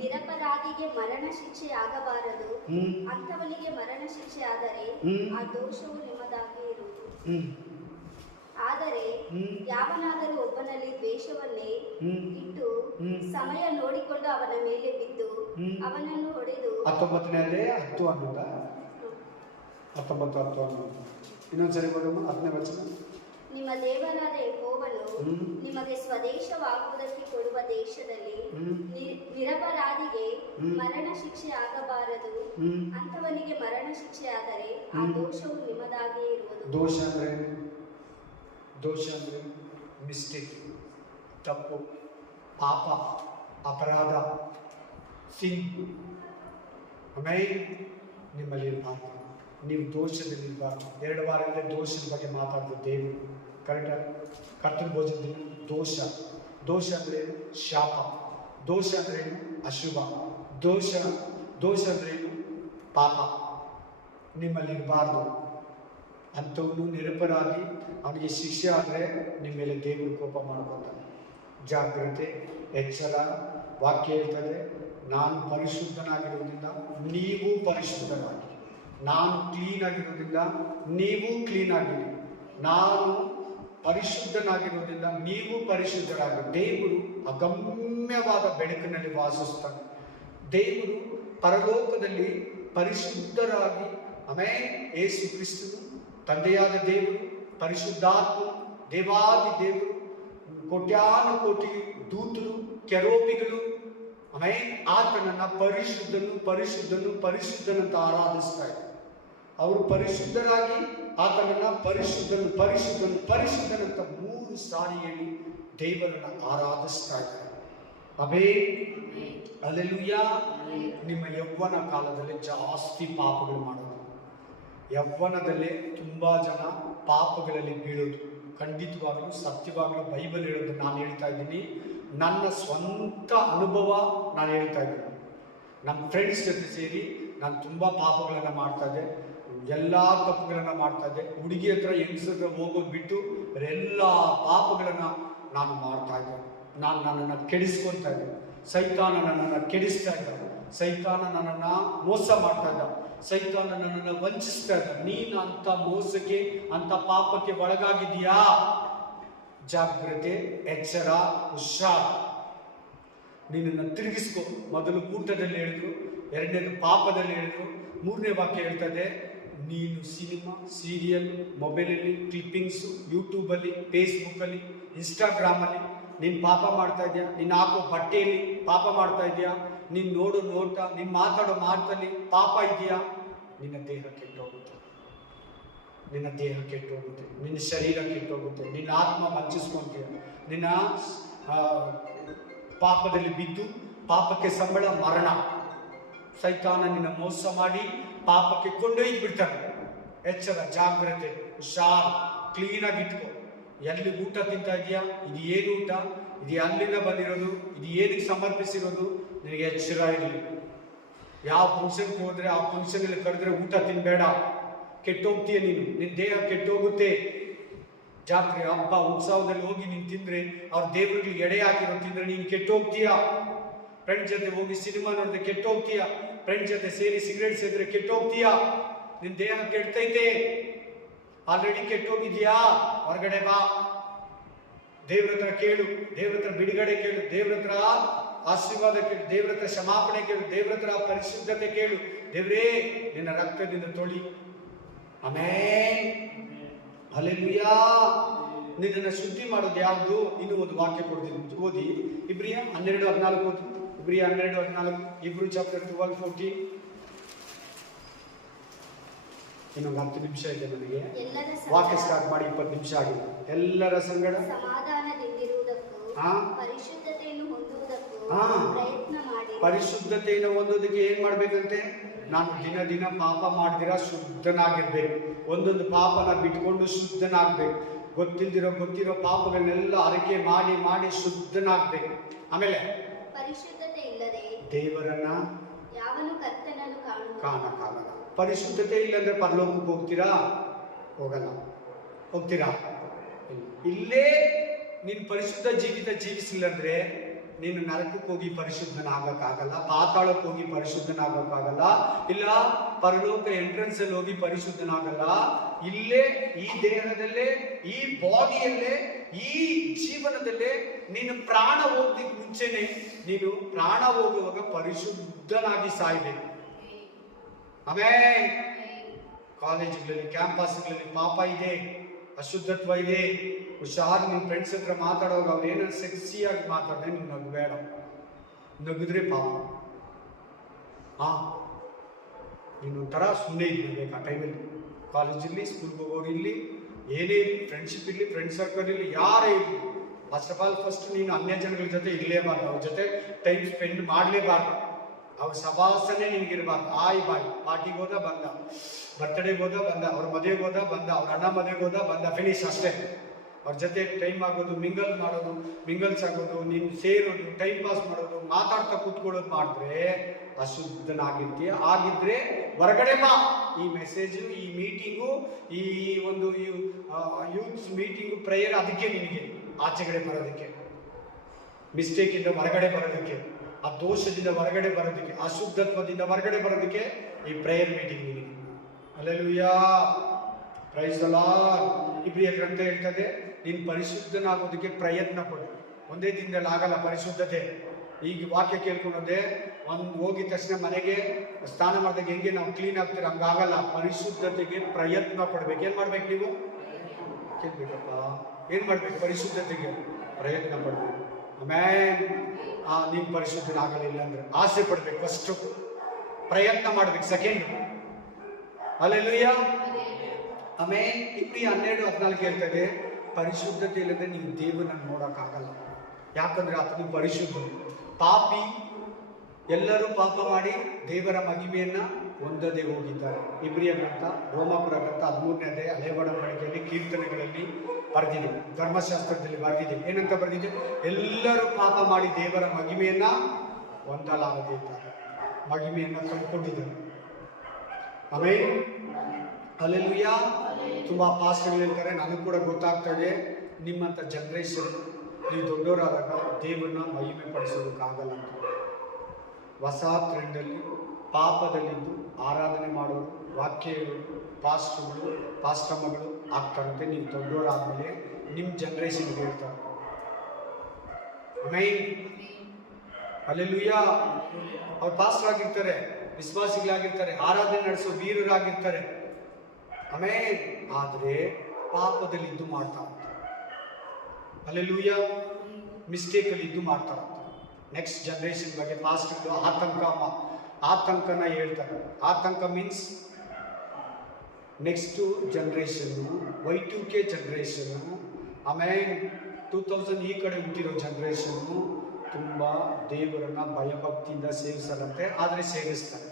ನಿರಪರಾಧಿಗೆ ಮರಣ ಶಿಕ್ಷೆ ಆಗಬಾರದು. ಅಂಥವನಿಗೆ ಮರಣ ಶಿಕ್ಷೆ ಆದರೆ ಆ ದೋಷವು ನಿಮ್ಮದಾಗಿ ಇರುವುದು. ಆದರೆ ಯಾವನಾದರೂ ಒಬ್ಬನಲ್ಲಿ ದ್ವೇಷವನ್ನೇ ಇಟ್ಟು ಸಮಯ ನೋಡಿಕೊಂಡು ಅವನ ಮೇಲೆ ಬಿದ್ದು ಅವನನ್ನು ಹೊಡೆದು 19ನೇ 10 ಅನ್ನೋದ 19:10 ಅನ್ನೋದು ಇನ್ನೊಂದ್ಸರಿ ಬರೋದು 10ನೇ ವಚನ. ನಿಮ್ಮ ದೇವರಾದ ಯೆಹೋವನು ನಿಮಗೆ ಸ್ವದೇಶವಾಗುವುದಕ್ಕೆ ಕೊಡುವ ದೇಶದಲ್ಲಿ ನಿರಪರಾಧಿಗೆ ಮರಣ ಶಿಕ್ಷೆ ಆಗಬಾರದು. ಅಂಥವನಿಗೆ ಮರಣ ಶಿಕ್ಷೆ ಆದರೆ ಆ ದೋಷವು ನಿಮ್ಮದಾಗಿಯೇ ಇರುವುದು. ದೋಷ ಅಂದ್ರೆ ಮಿಸ್ಟೇಕ್, ತಪ್ಪು, ಪಾಪ, ಅಪರಾಧ, ಸಿನ್. ಆಮೇಲೆ ನಿಮ್ಮಲ್ಲಿ ಇರಬಾರ್ದು, ನೀವು ದೋಷದಲ್ಲಿರಬಾರ್ದು. 2 ವಾರದಿಂದ ದೋಷದ ಬಗ್ಗೆ ಮಾತಾಡಿದ ದೇವರು ಕರೆಕ್ಟಾಗಿ ಕರ್ತನ ಭೋಜನದಲ್ಲಿ ದೋಷ ಅಂದ್ರೆ ಶಾಪ, ದೋಷ ಅಂದ್ರೆ ಅಶುಭ, ದೋಷ ಅಂದ್ರೆ ಪಾಪ ನಿಮ್ಮಲ್ಲಿರಬಾರ್ದು. ಅಂಥವನು ನಿರಪರಾಧಿ, ಅವನಿಗೆ ಶಿಕ್ಷೆ ಆದರೆ ನಿಮ್ಮ ಮೇಲೆ ದೇವರು ಕೋಪ ಮಾಡ್ಕೊತಾನೆ. ಜಾಗ್ರತೆ, ಎಚ್ಚರ. ವಾಕ್ಯ ಹೇಳ್ತದೆ, ನಾನು ಪರಿಶುದ್ಧನಾಗಿರೋದ್ರಿಂದ ನೀವು ಪರಿಶುದ್ಧರಾಗಿ, ನಾನು ಕ್ಲೀನ್ ಆಗಿರೋದ್ರಿಂದ ನೀವು ಕ್ಲೀನ್ ಆಗಿರಿ, ನಾನು ಪರಿಶುದ್ಧನಾಗಿರೋದ್ರಿಂದ ನೀವು ಪರಿಶುದ್ಧರಾಗಿ. ದೇವರು ಅಗಮ್ಯವಾದ ಬೆಳಕಿನಲ್ಲಿ ವಾಸಿಸ್ತಾನೆ. ದೇವರು ಪರಲೋಕದಲ್ಲಿ ಪರಿಶುದ್ಧರಾಗಿ, ಆಮೇಲೆ ಯೇಸು ಕ್ರಿಸ್ತನು, ತಂದೆಯಾದ ದೇವರು, ಪರಿಶುದ್ಧಾತ್ಮ, ದೇವಾದಿ ದೇವರು, ಕೋಟ್ಯಾನುಕೋಟಿ ದೂತರು, ಕೆರೋಬಿಗಳು, ಆಮೇಲೆ ಆತನನ್ನ ಪರಿಶುದ್ಧನಂತ ಆರಾಧಿಸ್ತಾ ಇದ್ದಾರೆ. ಅವರು ಪರಿಶುದ್ಧರಾಗಿ ಆತನನ್ನ ಪರಿಶುದ್ಧನಂತ 3 ಸಾರಿ ಹೇಳಿ ದೇವರನ್ನ ಆರಾಧಿಸ್ತಾ ಇದ್ದಾರೆ. ಹಲ್ಲೆಲೂಯಾ. ನಿಮ್ಮ ಯೌವನ ಕಾಲದಲ್ಲಿ ಜಾಸ್ತಿ ಪಾಪಗಳು ಮಾಡೋದು, ಯೌವನದಲ್ಲೇ ತುಂಬ ಜನ ಪಾಪಗಳಲ್ಲಿ ಬೀಳೋದು ಖಂಡಿತವಾಗಲೂ ಸತ್ಯವಾಗಲೂ ಬೈಬಲ್ ಹೇಳೋದು ನಾನು ಹೇಳ್ತಾ ಇದ್ದೀನಿ. ನನ್ನ ಸ್ವಂತ ಅನುಭವ ನಾನು ಹೇಳ್ತಾ ಇದ್ದೀನಿ. ನಮ್ಮ ಫ್ರೆಂಡ್ಸ್ ಜೊತೆ ಸೇರಿ ನಾನು ತುಂಬ ಪಾಪಗಳನ್ನು ಮಾಡ್ತಾ ಇದ್ದೆ. ಎಲ್ಲ ತಪ್ಪುಗಳನ್ನ ಮಾಡ್ತಾ ಇದ್ದೆ. ಹುಡುಗಿ ಹತ್ರ ಹೆಂಗಸತ್ರ ಹೋಗೋದು ಬಿಟ್ಟು ಎಲ್ಲ ಪಾಪಗಳನ್ನ ನಾನು ಮಾಡ್ತಾ ಇದ್ದೆ. ನಾನು ನನ್ನನ್ನು ಕೆಡಿಸ್ಕೊಳ್ತಾ ಇದ್ದೆ. ಸೈತಾನ ನನ್ನನ್ನು ಕೆಡಿಸ್ತಾ ಇದ್ದ. ಸೈತಾನ ನನ್ನನ್ನು ಮೋಸ ಮಾಡ್ತಾ ಇದ್ದ. ಸೈತಾನ ನನ್ನನ್ನು ವಂಚಿಸ್ತಾ ಇದ್ದ. ನೀನು ಅಂತ ಮೋಸಕ್ಕೆ, ಅಂತ ಪಾಪಕ್ಕೆ ಒಳಗಾಗಿದೆಯಾ? ಜಾಗ್ರತೆ, ಎಚ್ಚರ, ಹುಷಾರ್. ನಿನ್ನನ್ನು ತಿರುಗಿಸ್ಕೊ. ಮೊದಲು ಊಟದಲ್ಲಿ ಹೇಳಿದ್ರು, ಎರಡನೇದು ಪಾಪದಲ್ಲಿ ಹೇಳಿದ್ರು, ಮೂರನೇ ವಾಕ್ಯ ಹೇಳ್ತದೆ ನೀನು ಸಿನಿಮಾ, ಸೀರಿಯಲ್, ಮೊಬೈಲಲ್ಲಿ ಕ್ಲಿಪ್ಪಿಂಗ್ಸು, ಯೂಟ್ಯೂಬಲ್ಲಿ, ಫೇಸ್ಬುಕ್ಕಲ್ಲಿ, ಇನ್ಸ್ಟಾಗ್ರಾಮಲ್ಲಿ ನೀನು ಪಾಪ ಮಾಡ್ತಾ ಇದೆಯಾ? ನೀನು ಹಾಕೋ ಬಟ್ಟೆಯಲ್ಲಿ ಪಾಪ ಮಾಡ್ತಾ ಇದೆಯಾ? ನೀನು ನೋಡೋ ನೋಟ, ನೀನು ಮಾತಾಡೋ ಮಾತಲ್ಲಿ ಪಾಪ ಇದೆಯಾ? ನಿನ್ನ ದೇಹ ಕೆಟ್ಟೋಗುತ್ತೆ. ನಿನ್ನ ದೇಹ ಕೆಟ್ಟೋಗುತ್ತೆ. ನಿನ್ನ ಶರೀರ ಕೆಟ್ಟೋಗುತ್ತೆ. ನಿನ್ನ ಆತ್ಮ ವಂಚಿಸ್ಕೊಂತೀಯ. ನಿನ್ನ ಪಾಪದಲ್ಲಿ ಬಿದ್ದು, ಪಾಪಕ್ಕೆ ಸಂಬಳ ಮರಣ. ಸೈತಾನ ನಿನ್ನ ಮೋಸ ಮಾಡಿ ಪಾಪಕ್ಕೆ ಕೊಂಡೊಯ್ದು ಬಿಡ್ತಾನೆ. ಎಚ್ಚರ, ಜಾಗ್ರತೆ, ಹುಷಾರ್, ಕ್ಲೀನಾಗಿ ಇಟ್ಕೋ. ಎಲ್ಲಿ ಊಟ ತಿಂತಾ ಇದೆಯಾ? ಇದು ಏನು ಊಟ? ಇದು ಅಲ್ಲಿಂದ ಬಂದಿರೋದು? ಇದು ಏನಕ್ಕೆ ಸಮರ್ಪಿಸಿರೋದು? ನಿನಗೆ ಎಚ್ಚರ ಇರಲಿ. ಯಾವ ಫಂಕ್ಷನ್ಗೆ ಹೋದ್ರೆ ಆ ಫಂಕ್ಷನಲ್ಲಿ ಕರೆದ್ರೆ ಊಟ ತಿನ್ಬೇಡ. ಕೆಟ್ಟೋಗ್ತೀಯ ನೀನು. ನಿನ್ನ ದೇಹ ಕೆಟ್ಟೋಗುತ್ತೆ. ಜಾತ್ರೆ, ಹಬ್ಬ, ಉತ್ಸವದಲ್ಲಿ ಹೋಗಿ ನೀನು ತಿಂದ್ರೆ, ಅವ್ರ ದೇವರುಗಳಿಗೆ ಎಡೆ ಹಾಕಿರೋ ತಿಂದ್ರೆ ನೀನು ಕೆಟ್ಟೋಗ್ತೀಯ. ಫ್ರೆಂಡ್ಸ್ ಜೊತೆ ಹೋಗಿ ಸಿನಿಮಾ ನೋಡಿದ್ರೆ ಕೆಟ್ಟೋಗ್ತೀಯ. ಫ್ರೆಂಡ್ಸ್ ಜೊತೆ ಸೇರಿ ಸಿಗರೇಟ್ ಸೇದ್ರೆ ಕೆಟ್ಟೋಗ್ತೀಯ. ನಿನ್ನ ದೇಹ ಕೆಡ್ತೈತೆ. ಆಲ್ರೆಡಿ ಕೆಟ್ಟೋಗಿದ್ಯಾ? ಹೊರಗಡೆ ಬಾ. ದೇವ್ರ ಹತ್ರ ಕೇಳು. ದೇವ್ರ ಹತ್ರ ಬಿಡುಗಡೆ ಕೇಳು. ದೇವ್ರ ಹತ್ರ ಆಶೀರ್ವಾದ ಕೇಳು. ದೇವ್ರ ಹತ್ರ ಕ್ಷಮಾಪಣೆ ಕೇಳು. ದೇವ್ರ ಹತ್ರ ಪರಿಶುದ್ಧತೆ ಕೇಳು. ದೇವ್ರೇ, ನಿನ್ನ ರಕ್ತದಿಂದ ತೊಳಿ. ಆಮೆನ್. ಹಲ್ಲೆಲೂಯಾ. ನಿನ್ನನ್ನು ಶುದ್ಧಿ ಮಾಡೋದು ಯಾವುದು? ಇನ್ನು ಒಂದು ವಾಕ್ಯ ಕೊಡ್ತೀನಿ, ಓದಿ. ಇಬ್ರಿಯ 12:14 ಓದಿ. ಇಬ್ರಿಯ 12:14. ಇಬ್ರು ಚಾಪ್ಟರ್ 12:14. ಇನ್ನೊಂದು 10 ನಿಮಿಷ ಇದೆ ನನಗೆ. ವಾಕ್ಯ ಸ್ಟಾರ್ಟ್ ಮಾಡಿ 20 ನಿಮಿಷ ಆಗಿದೆ. ಎಲ್ಲರ ಸಂಗಡ ಸಮಾಧಾನದಿಂದಿರುವುದಕ್ಕೂ ಪರಿಶುದ್ಧತೆಯನ್ನು ಹೊಂದುವುದಕ್ಕೂ ಪ್ರಯತ್ನ ಮಾಡಿ. ಪರಿಶುದ್ಧತೆಯನ್ನು ಹೊಂದೋದಕ್ಕೆ ಏನ್ ಮಾಡ್ಬೇಕಂತೆ? ನಾನು ದಿನ ದಿನ ಪಾಪ ಮಾಡ್ದಿರಾ ಶುದ್ಧನಾಗಿರ್ಬೇಕು. ಒಂದೊಂದು ಪಾಪನ ಬಿಟ್ಕೊಂಡು ಶುದ್ಧನಾಗ್ಬೇಕು. ಗೊತ್ತಿರೋ ಪಾಪಗಳನ್ನೆಲ್ಲ ಅರಕೆ ಮಾಡಿ ಮಾಡಿ ಶುದ್ಧನಾಗ್ಬೇಕು. ಆಮೇಲೆ ಪರಿಶುದ್ಧತೆ ಇಲ್ಲದೆ ದೇವರನ್ನ ಯಾವನು ಕರ್ತನನ್ನು ಕಾಣಕ್ಕಾಗಲ್ಲ. ಪರಿಶುದ್ಧತೆ ಇಲ್ಲಂದ್ರೆ ಪರಲೋಕಕ್ಕೆ ಹೋಗ್ತೀರಾ? ಹೋಗಲ್ಲ. ಹೋಗ್ತೀರಾ? ಇಲ್ಲೇ ನೀನು ಪರಿಶುದ್ಧ ಜೀವಿತ ಜೀವಿಸಿಲ್ಲ ಅಂದ್ರೆ ನೀನು ನರಕಕ್ಕೆ ಹೋಗಿ ಪರಿಶುದ್ಧನಾಗಕ್ಕಾಗಲ್ಲ. ಪಾತಾಳಕ್ಕೆ ಹೋಗಿ ಪರಿಶುದ್ಧನಾಗಕ್ಕಾಗಲ್ಲ. ಇಲ್ಲ ಪರಲೋಕ ಎಂಟ್ರೆನ್ಸ್ ಅಲ್ಲಿ ಹೋಗಿ ಪರಿಶುದ್ಧನಾಗಲ್ಲ. ಇಲ್ಲೇ ಈ ದೇಹದಲ್ಲೇ, ಈ ಬಾಡಿಯಲ್ಲೇ, ಈ ಜೀವನದಲ್ಲೇ ನೀನು ಪ್ರಾಣ ಹೋಗ್ಲಿಕ್ಕೆ ಮುಂಚೆನೆ ನೀನು ಪ್ರಾಣ ಹೋಗುವಾಗ ಪರಿಶುದ್ಧನಾಗಿ ಸಾಯ್ಬೇಕು. ಆಮೇಲೆ ಕಾಲೇಜುಗಳಲ್ಲಿ, ಕ್ಯಾಂಪಸ್ಗಳಲ್ಲಿ ಪಾಪ ಇದೆ, ಅಶುದ್ಧತ್ವ ಇದೆ. ಹುಷಾರು. ನಿನ್ನ ಫ್ರೆಂಡ್ಸ್ ಹತ್ರ ಮಾತಾಡುವಾಗ ಅವ್ರು ಏನೋ ಸೆಕ್ಸಿಯಾಗಿ ಮಾತಾಡಿದ್ರೆ ನೀನು ನಗಬೇಡ. ನಗಿದ್ರೆ ಪಾಪ. ನೀನೊಂಥರ ಸುಮ್ಮನೆ ಇರಬೇಕು ಆ ಟೈಮಲ್ಲಿ. ಕಾಲೇಜಲ್ಲಿ, ಸ್ಕೂಲ್ಗೆ ಹೋಗೋರು ಇಲ್ಲಿ, ಏನೇ ಇರಲಿ, ಫ್ರೆಂಡ್ಶಿಪ್ ಇರಲಿ, ಫ್ರೆಂಡ್ ಸರ್ಕಲ್ ಇರಲಿ, ಯಾರೇ ಇರಲಿ, ಫಸ್ಟ್ ನೀನು ಅನ್ಯ ಜನಗಳ ಜೊತೆ ಇರಲೇಬಾರ್ದು. ಅವ್ರ ಜೊತೆ ಟೈಮ್ ಸ್ಪೆಂಡ್ ಮಾಡಲೇಬಾರ್ದು. ಅವ್ರ ಸಭಾಸನೆ ನಿನಗಿರ್ಬಾರ್ದು. ಬಾಯಿ ಪಾರ್ಟಿಗೆ ಹೋದ ಬಂದ, ಬರ್ತ್ಡೇಗೆ ಹೋದ ಬಂದ, ಅವ್ರ ಮದುವೆಗೆ ಹೋದ ಬಂದ, ಅವ್ರ ಅಣ್ಣ ಮದುವೆಗೆ ಹೋದ ಬಂದ, ಫಿನಿಶ್ ಅಷ್ಟೇ. ಅವ್ರ ಜೊತೆ ಟೈಮ್ ಆಗೋದು, ಮಿಂಗಲ್ಸ್ ಆಗೋದು, ನೀನು ಸೇರೋದು, ಟೈಮ್ ಪಾಸ್ ಮಾಡೋದು, ಮಾತಾಡ್ತಾ ಕೂತ್ಕೊಳ್ಳೋದು ಮಾಡಿದ್ರೆ ಅಶುದ್ಧನಾಗಿರ್ತೀಯ. ಆಗಿದ್ರೆ ಹೊರಗಡೆ ಬಾ. ಈ ಮೆಸೇಜು, ಈ ಮೀಟಿಂಗು, ಈ ಒಂದು ಯೂತ್ಸ್ ಮೀಟಿಂಗು, ಪ್ರೇಯರ್ ಅದಕ್ಕೆ ನಿನಗೆ ಆಚೆಗಡೆ ಬರೋದಕ್ಕೆ, ಮಿಸ್ಟೇಕಿಂದ ಹೊರಗಡೆ ಬರೋದಕ್ಕೆ, ಆ ದೋಷದಿಂದ ಹೊರಗಡೆ ಬರೋದಕ್ಕೆ, ಅಶುದ್ಧತ್ವದಿಂದ ಹೊರಗಡೆ ಬರೋದಕ್ಕೆ ಈ ಪ್ರೇಯರ್ ಮೀಟಿಂಗ್ ನಿನಗೆ. Hallelujah, praise the lord. ಇಬ್ರಿಯ ಗ್ರಂಥ ಹೇಳ್ತದೆ, ನೀನು ಪರಿಶುದ್ಧನಾಗೋದಕ್ಕೆ ಪ್ರಯತ್ನ ಪಡು. ಒಂದೇ ದಿನದಲ್ಲಿ ಆಗಲ್ಲ ಪರಿಶುದ್ಧತೆ. ಈಗ ವಾಕ್ಯ ಕೇಳ್ಕೊಂಡೋದೆ ಹೋಗಿದ ತಕ್ಷಣ ಮನೆಗೆ ಸ್ನಾನ ಮಾಡಿದಾಗ ಹೆಂಗೆ ನಾವು ಕ್ಲೀನ್ ಆಗ್ತೀರ ಹಂಗಾಗಲ್ಲ. ಪರಿಶುದ್ಧತೆಗೆ ಪ್ರಯತ್ನ ಪಡ್ಬೇಕು. ಏನ್ ಮಾಡ್ಬೇಕು? ನೀವು ಕೇಳ್ಬೇಕಪ್ಪ, ಏನ್ ಮಾಡ್ಬೇಕು? ಪರಿಶುದ್ಧತೆಗೆ ಪ್ರಯತ್ನ ಪಡ್ಬೇಕು. ಆಮೇಲೆ ನೀನು ಪರಿಶುದ್ಧನಾಗಲಿಲ್ಲ ಅಂದ್ರೆ ಆಸೆ ಪಡ್ಬೇಕು. ಫಸ್ಟ್ ಪ್ರಯತ್ನ ಮಾಡ್ಬೇಕು. Second, hallelujah. ಆಮೇಲೆ ಇಬ್ರಿಯ 12:14 ಹೇಳ್ತದೆ, ಪರಿಶುದ್ಧತೆ ಇಲ್ಲದೆ ನೀವು ದೇವರನ್ನು ನೋಡೋಕ್ಕಾಗಲ್ಲ. ಯಾಕಂದ್ರೆ ಆತನು ಪರಿಶುದ್ಧ. ಪಾಪಿ ಎಲ್ಲರೂ ಪಾಪ ಮಾಡಿ ದೇವರ ಮಹಿಮೆಯನ್ನ ಹೊಂದದೆ ಹೋಗಿದ್ದಾರೆ. ಇಬ್ರಿಯ ಗ್ರಂಥ, ರೋಮಾಪುರ ಗ್ರಂಥ 13ನೇ ಅಧ್ಯಾಯ, ಹಳೆ ಒಡಂಬಡಿಕೆಯಲ್ಲಿ, ಕೀರ್ತನೆಗಳಲ್ಲಿ ಬರೆದಿದೆ, ಧರ್ಮಶಾಸ್ತ್ರದಲ್ಲಿ ಬರೆದಿದೆ. ಏನಂತ ಬರೆದಿದೆ? ಎಲ್ಲರೂ ಪಾಪ ಮಾಡಿ ದೇವರ ಮಹಿಮೆಯನ್ನ ಹೊಂದಲಾಗದೇ ಇದ್ದಾರೆ, ಮಹಿಮೆಯನ್ನ ಕಂಡುಕೊಂಡಿದ್ದಾರೆ. ಆಮೇಲೆ ಹಲ್ಲೆಲೂಯ. ತುಂಬ ಪಾಸ್ಟರ್ಗಳು ಹೇಳ್ತಾರೆ, ನನಗೆ ಕೂಡ ಗೊತ್ತಾಗ್ತದೆ, ನಿಮ್ಮಂಥ ಜನ್ರೇಷನ್ ನೀವು ದೊಡ್ಡವರಾದಾಗ ದೇವರನ್ನ ಮಹಿಮೆ ಪಡಿಸೋದಕ್ಕಾಗಲ್ಲ ಅಂತ. ಹೊಸ ಟ್ರೆಂಡಲ್ಲಿ ಪಾಪದಲ್ಲಿದ್ದು ಆರಾಧನೆ ಮಾಡೋರು, ವಾಕ್ಯ ಹೇಳೋರು, ಪಾಸ್ಟರ್ಗಳು ಪಾಸ್ಟಮ್ಮಗಳು ಆಗ್ತಾರಂತೆ. ನೀವು ದೊಡ್ಡವರಾದ್ಮೇಲೆ ನಿಮ್ಮ ಜನ್ರೇಷನ್ಗೆ ಹೇಳ್ತಾರೆ. ಹಲ್ಲೆಲೂಯ. ಅವ್ರು ಪಾಸ್ಟರ್ ಆಗಿರ್ತಾರೆ, ವಿಶ್ವಾಸಿಗಳಾಗಿರ್ತಾರೆ, ಆರಾಧನೆ ನಡೆಸೋ ವೀರರಾಗಿರ್ತಾರೆ. ಆದರೆ ಪಾಪದಲ್ಲಿ ಇದ್ದು ಮಾಡ್ತಾ ಇರ್ತಾರೆ. ಹಲ್ಲೆಲೂಯ. ಮಿಸ್ಟೇಕಲ್ಲಿ ಇದ್ದು ಮಾಡ್ತಾ ಇರ್ತಾರೆ. ನೆಕ್ಸ್ಟ್ ಜನ್ರೇಷನ್ ಬಗ್ಗೆ ಪಾಸ್ಟರ್ಗಳು ಆತಂಕನ ಹೇಳ್ತಾರೆ. ಆತಂಕ means next generation, Y2K generation, ಆಮೇಲೆ 2000 ಈ ಕಡೆ ಹುಟ್ಟಿರೋ ಜನ್ರೇಷನ್ನು ತುಂಬ ದೇವರನ್ನ ಭಯಭಕ್ತಿಯಿಂದ ಸೇವಿಸಲಂತೆ. ಆದರೆ ಸೇವಿಸ್ತಾರೆ,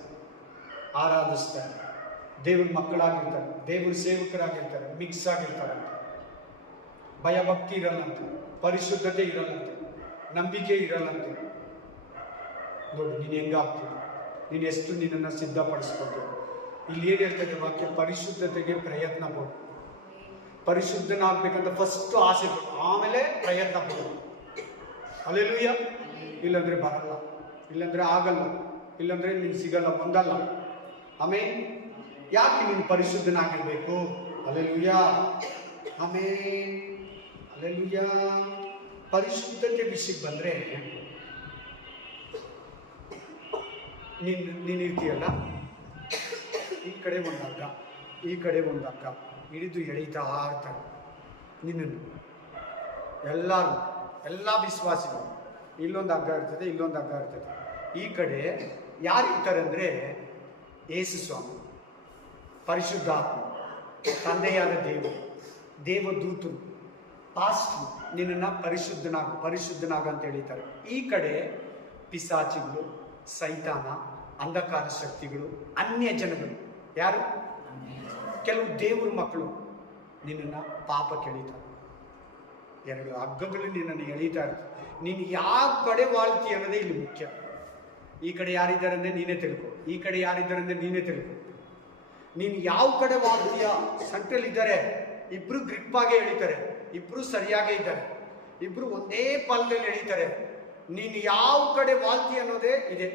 ಆರಾಧಿಸ್ತಾರೆ, ದೇವ್ರ ಮಕ್ಕಳಾಗಿರ್ತಾರೆ, ದೇವ್ರ ಸೇವಕರಾಗಿರ್ತಾರೆ, ಮಿಕ್ಸ್ ಆಗಿರ್ತಾರಂತೆ. ಭಯಭಕ್ತಿ ಇರಲ್ಲಂತೆ, ಪರಿಶುದ್ಧತೆ ಇರಲ್ಲಂತೆ, ನಂಬಿಕೆ ಇರಲ್ಲಂತೆ. ನೋಡಿ ನೀನು ಹೆಂಗಾಗ್ತೀವಿ, ನೀನು ಎಷ್ಟು ನಿನ್ನನ್ನು ಸಿದ್ಧಪಡಿಸ್ಕೊಳ್ತೀವಿ. ಇಲ್ಲಿ ಏನು ಹೇಳ್ತಾರೆ ವಾಕ್ಯ? ಪರಿಶುದ್ಧತೆಗೆ ಪ್ರಯತ್ನ ಪಡು. ಪರಿಶುದ್ಧನಾಗಬೇಕಂತ ಫಸ್ಟ್ ಆಸೆ ಪಡು, ಆಮೇಲೆ ಪ್ರಯತ್ನ ಪಡು. ಹಲ್ಲೆಲೂಯ. ಇಲ್ಲಂದ್ರೆ ಬರಲ್ಲ, ಇಲ್ಲಂದ್ರೆ ಆಗಲ್ಲ, ಇಲ್ಲಂದ್ರೆ ನೀನು ಸಿಗಲ್ಲ, ಹೊಂದಲ್ಲ. ಆಮೇಲೆ ಯಾಕೆ ನೀನು ಪರಿಶುದ್ಧನಾಗಿರ್ಬೇಕು? ಹಲ್ಲೆಲೂಯ. ಆಮೇಲೆ ಹಲ್ಲೆಲೂಯ. ಪರಿಶುದ್ಧತೆ ವಿಷಯಕ್ಕೆ ಬಂದ್ರೆ ನೀನು ಇರ್ತೀಯಲ್ಲ, ಈ ಕಡೆ ಒಂದು ಹಗ್ಗ, ಈ ಕಡೆ ಒಂದು ಹಗ್ಗ ಹಿಡಿದು ಎಳೀತಾ ಇರ್ತಾರೆ ನಿನ್ನನ್ನು. ಎಲ್ಲ ವಿಶ್ವಾಸಿಗಳು, ಇಲ್ಲೊಂದು ಹಗ್ಗ ಇರ್ತದೆ, ಇಲ್ಲೊಂದು ಹಗ್ಗ ಇರ್ತದೆ. ಈ ಕಡೆ ಯಾರು ಇರ್ತಾರೆ ಅಂದರೆ ಯೇಸು ಸ್ವಾಮಿ, ಪರಿಶುದ್ಧಾತ್ಮ, ತಂದೆಯಾದ ದೇವದೂತರು, ಪಾಸ್ಟರ್ ನಿನ್ನನ್ನು ಪರಿಶುದ್ಧನಾಗ ಅಂತ ಹೇಳಿದ್ದಾರೆ. ಈ ಕಡೆ ಪಿಸಾಚಿಗಳು, ಸೈತಾನ, ಅಂಧಕಾರ ಶಕ್ತಿಗಳು, ಅನ್ಯ ಜನಗಳು. ಯಾರು? ಕೆಲವು ದೇವ್ರ ಮಕ್ಕಳು ನಿನ್ನನ್ನು ಪಾಪಕ್ಕೆ ಎಳೀತಾರೆ. ಎರಡು ಹಗ್ಗಗಳು ನಿನ್ನನ್ನು ಎಳೀತಾ ಇರ್ತದೆ. ನೀನು ಯಾವ ಕಡೆ ವಾಳ್ತಿ ಅನ್ನೋದೇ ಇಲ್ಲಿ ಮುಖ್ಯ. ಈ ಕಡೆ ಯಾರಿದ್ದಾರೆ ಅಂದರೆ ನೀನೇ ತಿಳ್ಕೊ, ಈ ಕಡೆ ಯಾರಿದ್ದಾರೆ ಅಂದರೆ ನೀನೇ ತಿಳ್ಕೊ. ನೀನು ಯಾವ ಕಡೆ ವಾಳ್ತೀಯ? ಸೆಂಟ್ರಲ್ ಇದ್ದಾರೆ, ಇಬ್ರು ಗ್ರಿಪ್ ಆಗೇ ಎಳಿತಾರೆ, ಇಬ್ರು ಸರಿಯಾಗೇ ಇದ್ದಾರೆ, ಇಬ್ರು ಒಂದೇ ಪಲ್ದಲ್ಲಿ ಎಳಿತಾರೆ. ನೀನು ಯಾವ ಕಡೆ ವಾಳ್ತಿ ಅನ್ನೋದೇ ಇದೆ.